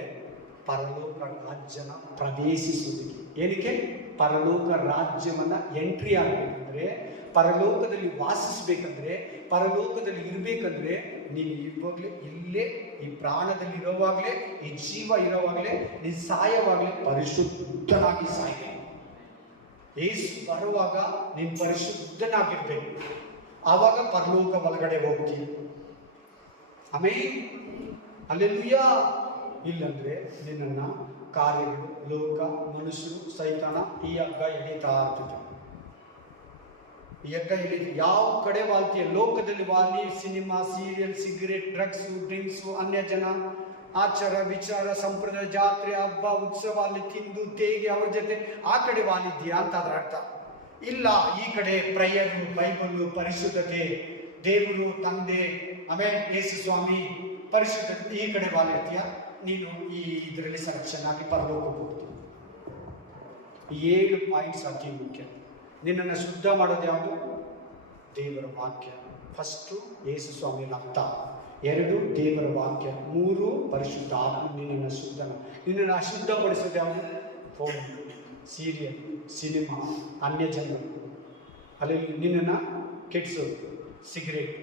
ಪರಲೋಕ ರಾಜ್ಯನ ಪ್ರವೇಶಿಸುವುದಕ್ಕೆ. ಏನಕ್ಕೆ? ಪರಲೋಕ ರಾಜ್ಯವನ್ನ ಎಂಟ್ರಿ ಆಗಬೇಕಂದ್ರೆ, ಪರಲೋಕದಲ್ಲಿ ವಾಸಿಸ್ಬೇಕಂದ್ರೆ, ಪರಲೋಕದಲ್ಲಿ ಇರಬೇಕಂದ್ರೆ ನೀನು ಇರುವಾಗಲೇ, ಇಲ್ಲೇ ಈ ಪ್ರಾಣದಲ್ಲಿ ಇರೋವಾಗಲೇ, ಈ ಜೀವ ಇರೋವಾಗಲೇ, ನೀನು ಸಾಯವಾಗಲೇ ಪರಿಶುದ್ಧನಾಗಿ ಸಾಯಬೇಕು. ಯೇಸು ಬರುವಾಗ ನೀನು ಪರಿಶುದ್ಧನಾಗಿರ್ಬೇಕು. ಆವಾಗ ಪರಲೋಕ ಒಳಗಡೆ ಹೋಗ್ತೀವಿ. ಆಮೇಲೆ ಅಲ್ಲೆಲ್ಲೂಯಾ. ಇಲ್ಲಂದ್ರೆ ನಿನ್ನನ್ನ ಕಾರ್ಯಗಳು, ಲೋಕ, ಮನುಷ್ಯರು, ಸೈತಾನ ಈ ಹಗ್ಗ ಎಳೀತಾ ಇರ್ತದೆ. ಈ ಹಗ್ಗ ಎಳೀತಿ ಯಾವ ಕಡೆ ವಾಲ್ತೀಯ? ಲೋಕದಲ್ಲಿ ವಾಲಿ, cinema, serial, cigarette, drugs, drinks, ಅನ್ಯ ಜನ, ಆಚಾರ ವಿಚಾರ, ಸಂಪ್ರದಾಯ, ಜಾತ್ರೆ, ಹಬ್ಬ, ಉತ್ಸವ, ಅಲ್ಲಿ ತಿಂದು ತೇಗಿ ಅವ್ರ ಜೊತೆ ಆ ಕಡೆ ವಾಲಿದ್ದೀಯಾ ಅಂತ ಅದ್ರ ಅರ್ಥ. ಇಲ್ಲ, ಈ ಕಡೆ ಪ್ರೇಯರು, ಬೈಬಲ್ಲು, ಪರಿಶುದ್ಧತೆ, ದೇವರು, ತಂದೆ, ಆಮೇಲೆ ಯೇಸು ಸ್ವಾಮಿ, ಪರಿಶುದ್ಧತೆ, ಈ ಕಡೆ ವಾಲಿರ್ತೀಯ, ನೀನು ಈ ಇದರಲ್ಲಿ ಸೆಲೆಕ್ಷನ್ ಆಗಿ ಪರಲೋಕಕ್ಕೆ ಹೋಗ್ತೀವಿ. 7 ಪಾಯಿಂಟ್ಸ್ ಅತಿ ಮುಖ್ಯ. ನಿನ್ನನ್ನು ಶುದ್ಧ ಮಾಡೋದು ಯಾವುದು? ದೇವರ ವಾಕ್ಯ. ಫಸ್ಟು ಯೇಸು ಸ್ವಾಮಿ ರಕ್ತ, 2 ದೇವರ ವಾಕ್ಯ, 3 ಪರಿಶುದ್ಧ ಆತ್ಮ ನಿನ್ನನ್ನು ನಿನ್ನನ್ನು ಅಶುದ್ಧಪಡಿಸೋದು ಯಾವುದು? ಫೋನ್, ಸೀರಿಯಲ್, ಸಿನಿಮಾ, ಅನ್ಯ ಜನರು, ಅಲ್ಲಿ ನಿನ್ನನ್ನು ಕೆಡಿಸೋದು, ಸಿಗರೇಟ್,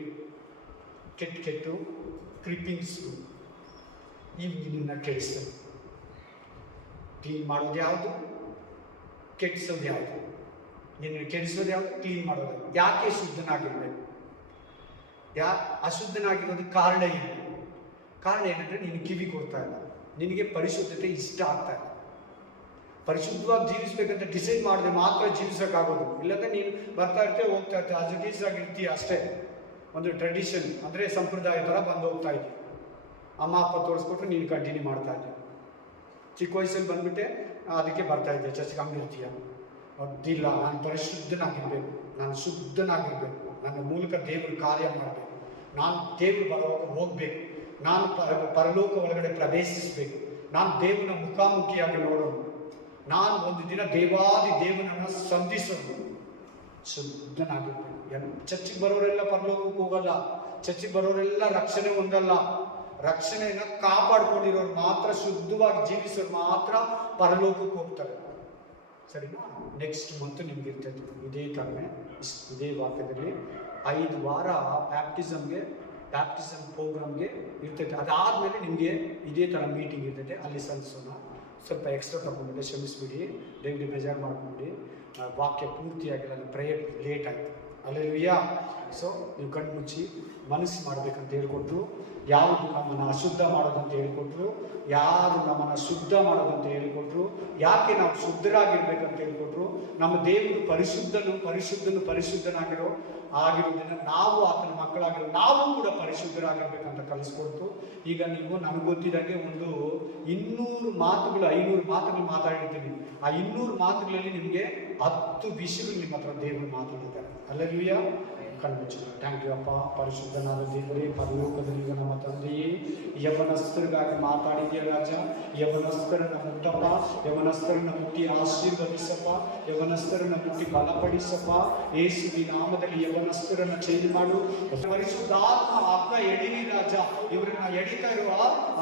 ಕೆಟ್ಟು ಕ್ಲಿಪ್ಪಿಂಗ್ಸು, ಇವು ನಿನ್ನ ಕೆಡಿಸ್ತದೆ. ಕ್ಲೀನ್ ಮಾಡೋದು ಯಾವುದು? ಕೆಡಿಸೋದು ಯಾವುದು? ನಿನ್ನ ಕೆಡಿಸೋದು ಯಾವುದು? ಕ್ಲೀನ್ ಮಾಡೋದು. ಯಾಕೆ ಶುದ್ಧನಾಗಿರ್ಬೇಕು? ಅಶುದ್ಧನಾಗಿರೋದು ಕಾರಣ ಏನು? ಕಾರಣ ಏನಂದ್ರೆ ನೀನು ಕಿವಿ ಕೊಡ್ತಾ ಇಲ್ಲ, ನಿನಗೆ ಪರಿಶುದ್ಧತೆ ಇಷ್ಟ ಆಗ್ತಾ ಇಲ್ಲ. ಪರಿಶುದ್ಧವಾಗಿ ಜೀವಿಸ್ಬೇಕಂತ ಡಿಸೈಡ್ ಮಾಡಿದ್ರೆ ಮಾತ್ರ ಜೀವಿಸೋಕ್ಕಾಗೋದು. ಇಲ್ಲಂದ್ರೆ ನೀನು ಬರ್ತಾ ಇರ್ತೀಯ, ಹೋಗ್ತಾ ಇರ್ತೀಯ, ಅಜಗೀಸಾಗಿರ್ತೀಯ ಅಷ್ಟೇ. ಒಂದು ಟ್ರೆಡಿಷನ್ ಅಂದರೆ ಸಂಪ್ರದಾಯ ಥರ ಬಂದು ಹೋಗ್ತಾ ಇದ್ದೀವಿ. ಅಮ್ಮ ಅಪ್ಪ ತೋರಿಸ್ಕೊಟ್ರೆ ನೀನು ಕಂಟಿನ್ಯೂ ಮಾಡ್ತಾ ಇದ್ದೀಯ. ಚಿಕ್ಕ ವಯಸ್ಸಲ್ಲಿ ಬಂದ್ಬಿಟ್ಟೆ ಅದಕ್ಕೆ ಬರ್ತಾ ಇದ್ದೆ, ಚರ್ಚ್ಗೆ ಹಂಗಿರ್ತೀಯ. ಅದಿಲ್ಲ, ನಾನು ಪರಿಶುದ್ಧನಾಗಿರ್ಬೇಕು, ನಾನು ಶುದ್ಧನಾಗಿರ್ಬೇಕು, ನನ್ನ ಮೂಲಕ ದೇವರು ಕಾರ್ಯ ಮಾಡಬೇಕು, ನಾನು ದೇವರು ಬರೋವಾಗ ಹೋಗ್ಬೇಕು, ನಾನು ಪರಲೋಕ ಒಳಗಡೆ ಪ್ರವೇಶಿಸಬೇಕು, ನಾನು ದೇವನ ಮುಖಾಮುಖಿಯಾಗಿ ನೋಡೋದು, ನಾನು ಒಂದು ದಿನ ದೇವಾದಿ ದೇವನನ್ನು ಸಂಧಿಸೋದು, ಶುದ್ಧನಾಗಿರ್ಬೇಕು. ಚರ್ಚಿಗೆ ಬರೋರೆಲ್ಲ ಪರಲೋಕಕ್ಕೆ ಹೋಗಲ್ಲ, ಚರ್ಚಿಗೆ ಬರೋರೆಲ್ಲ ರಕ್ಷಣೆ ಹೊಂದಲ್ಲ. ರಕ್ಷಣೆಯನ್ನು ಕಾಪಾಡ್ಕೊಂಡಿರೋರು ಮಾತ್ರ, ಶುದ್ಧವಾಗಿ ಜೀವಿಸೋರು ಮಾತ್ರ ಪರಲೋಕಕ್ಕೆ ಹೋಗ್ತಾರೆ. ಸರಿನಾ? ನೆಕ್ಸ್ಟ್ ಮಂತ್ ನಿಮ್ಗೆ ಇರ್ತೈತೆ ಇದೇ ಥರನೇ, ಇದೇ ವಾಕ್ಯದಲ್ಲಿ 5 ವಾರ ಬ್ಯಾಪ್ಟಿಸಮ್ ಪ್ರೋಗ್ರಾಮ್ಗೆ ಇರ್ತೈತೆ. ಅದಾದಮೇಲೆ ನಿಮಗೆ ಇದೇ ಥರ ಮೀಟಿಂಗ್ ಇರ್ತೈತೆ, ಅಲ್ಲಿ ಸಲ್ಲಿಸೋಣ. ಸ್ವಲ್ಪ ಎಕ್ಸ್ಟ್ರಾ ತಗೊಂಡಿದ್ದೆ, ಕ್ಷಮಿಸ್ಬಿಡಿ, ದಯವಿಟ್ಟು ಬೇಜಾರು ಮಾಡ್ಕೊಂಡು. ವಾಕ್ಯ ಪೂರ್ತಿಯಾಗಿಲ್ಲ, ಅಲ್ಲಿ ಪ್ರೇಯರ್ ಲೇಟ್ ಆಯಿತು. ಅಲ್ಲೆಲ್ಲೂಯ್ಯ. ಸೊ ನೀವು ಕಣ್ಣು ಮುಚ್ಚಿ ಮನಸ್ಸು ಮಾಡಬೇಕಂತ ಹೇಳ್ಕೊಟ್ರು. ಯಾವುದು ನಮ್ಮನ್ನು ಅಶುದ್ಧ ಮಾಡೋದಂತ ಹೇಳ್ಕೊಟ್ರು, ಯಾರು ನಮ್ಮನ್ನು ಶುದ್ಧ ಮಾಡೋದಂತ ಹೇಳ್ಕೊಟ್ರು, ಯಾಕೆ ನಾವು ಶುದ್ಧರಾಗಿರ್ಬೇಕಂತ ಹೇಳ್ಕೊಟ್ರು. ನಮ್ಮ ದೇವರು ಆಗಿರೋದ್ರಿಂದ ನಾವು ಆತನ ಮಕ್ಕಳಾಗಿರೋ ನಾವು ಕೂಡ ಪರಿಶುದ್ಧರಾಗಿರ್ಬೇಕಂತ ಕಲಿಸ್ಕೊಡ್ತು. ಈಗ ನೀವು ನನಗೆ ಗೊತ್ತಿದಂಗೆ ಒಂದು 200 ಮಾತುಗಳು 500 ಮಾತುಗಳು ಮಾತಾಡಿರ್ತೀನಿ. ಆ 200 ಮಾತುಗಳಲ್ಲಿ ನಿಮಗೆ 10 ವಿಷಯಗಳು ನಿಮ್ಮ ಹತ್ರ ದೇವರು ಮಾತಾಡಿದ್ದಾರೆ. ಅಲ್ಲೆಲ್ಲೂಯ್ಯ. ಕಣ್ಮುಚ್ಚ. ಥ್ಯಾಂಕ್ ಯು ಅಪ್ಪ. ಪರಿಶುದ್ಧನಾದ ದೇವರೇ, ಪರಲೋಕದಲ್ಲಿ ನಮ್ಮ ತಂದೆಯೇ, ಯವನಸ್ಥರಿಗಾಗಿ ಮಾತಾಡಿದೆಯ ರಾಜ. ಯವನಸ್ಥರನ್ನ ಮುಟ್ಟಪ್ಪ, ಯವನಸ್ಥರನ್ನ ಮುಟ್ಟಿ ಆಶೀರ್ವದಿಸಪ್ಪ, ಯವನಸ್ಥರನ್ನ ಮುಟ್ಟಿ ಬಲಪಡಿಸಪ್ಪ. ಯೇಸುವಿನ ನಾಮದಲ್ಲಿ ಯವನಸ್ಥರನ್ನ ಚೇಂಜ್ ಮಾಡು. ಪರಿಶುದ್ಧಾತ್ಮ ಹಗ್ಗ ಎಡೀರಿ ರಾಜ. ಇವರನ್ನ ಎಡಿತಾ ಇರುವ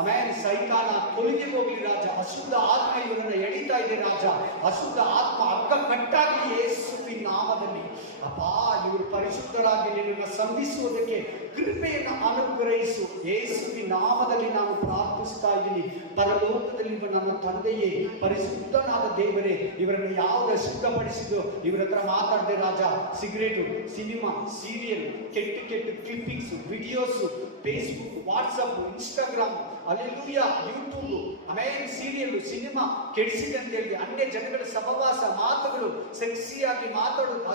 ಆಮೇಲೆ ಸೈತಾನ ತೊಲಗಿ ಹೋಗ್ಲಿ ರಾಜ. ಅಶುದ್ಧ ಆತ್ಮ ಇವರನ್ನ ಎಡಿತಾ ಇದೆ ರಾಜ. ಅಶುದ್ಧ ಆತ್ಮ ಹಗ್ಗ ಕಟ್ಟಾಗಿ ಯೇಸುವಿನ ನಾಮದಲ್ಲಿ ಅಪ್ಪ, ಇವರು ಪರಿಶುದ್ಧರಾಗಿ ನಿನ್ನನ್ನು ಸಂಧಿಸುವುದಕ್ಕೆ ಕೃಪೆಯನ್ನು ಅನುಗ್ರಹಿಸು. ಯೇಸುವಿನ ನಾಮದಲ್ಲಿ ನಾನು ಪ್ರಾರ್ಥಿಸ್ತಾ ಇದ್ದೀನಿ. ಪರಲೋಕದಲ್ಲಿ ನಮ್ಮ ತಂದೆಯೇ, ಪರಿಶುದ್ಧನಾದ ದೇವರೇ, ಇವರನ್ನು ಯಾವ್ದು ಶುದ್ಧಪಡಿಸಿದ್ದು ಇವರ ಹತ್ರ ಮಾತಾಡದೆ ರಾಜ. ಸಿಗರೇಟು, ಸಿನಿಮಾ, ಸೀರಿಯಲ್, ಕೆಟ್ಟ clippings, videos, Facebook, WhatsApp, Instagram, alleluia, YouTube, ಆಮೇಲೆ ಸೀರಿಯಲ್, ಸಿನಿಮಾ ಕೆಡಿಸಿದೆ ಅಂತ ಹೇಳಿ ಅನ್ಯ ಜನಗಳ ಸಹವಾಸ, ಮಾತುಗಳು, ಸೆಕ್ಸಿಯಾಗಿ ಮಾತಾಡೋದು,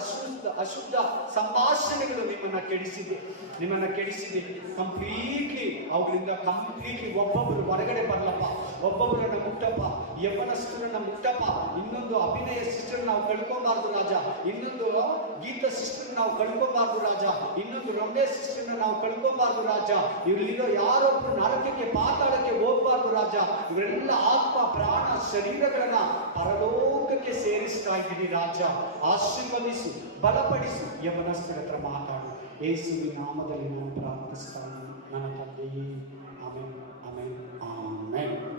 ಅಶುದ್ಧ ಸಂಭಾಷಣೆಗಳು ನಿಮ್ಮನ್ನ ಕೆಡಿಸಿದೆ. ಕಂಪ್ಲೀಟ್ಲಿ ಅವುಗಳಿಂದ ಒಬ್ಬೊಬ್ಬರು ಹೊರಗಡೆ ಬರಲಪ್ಪ. ಒಬ್ಬೊಬ್ಬರನ್ನ ಮುಟ್ಟಪ್ಪ, ಯವನಸ್ಥರನ್ನ ಮುಟ್ಟಪ್ಪ. ಇನ್ನೊಂದು ಅಭಿನಯ ಸಿಸ್ಟರ್ ನಾವು ಕಳ್ಕೊಬಾರ್ದು ರಾಜ. ಇನ್ನೊಂದು ಗೀತಾ ಸಿಸ್ಟರ್ ನಾವು ಕಳ್ಕೊಬಾರ್ದು ರಾಜ, ಇನ್ನೊಂದು ರಮ್ಯ ಸಿಸ್ಟರ್ ನಾವು ಕಳ್ಕೊಬಾರ್ದು ರಾಜ, ಇವರಿರೋ ಯಾರೊಬ್ರು ನರಕಕ್ಕೆ ಪಾತಾಳಕ್ಕೆ ಹೋಗ್ಬಾರ್ದು ರಾಜ. ಇವರೆಲ್ಲ ಆತ್ಮ ಪ್ರಾಣ ಶರೀರಗಳನ್ನ ಪರಲೋಕಕ್ಕೆ ಸೇರಿಸ್ತಾ ಇದ್ದೀನಿ ರಾಜ. ಆಶೀರ್ವದಿಸು, ಬಲಪಡಿಸು, ಯವನಸ್ಥರ ಹತ್ರ ಮಾತಾಡು. ಯೇಸುವಿನ ನಾಮದಲ್ಲಿ ನಾನು ಪ್ರಾರ್ಥಿಸ್ತಾ ಇದ್ದೀನಿ ನನ್ನ ತಂದೆಯೇ. Amen, amen, amen.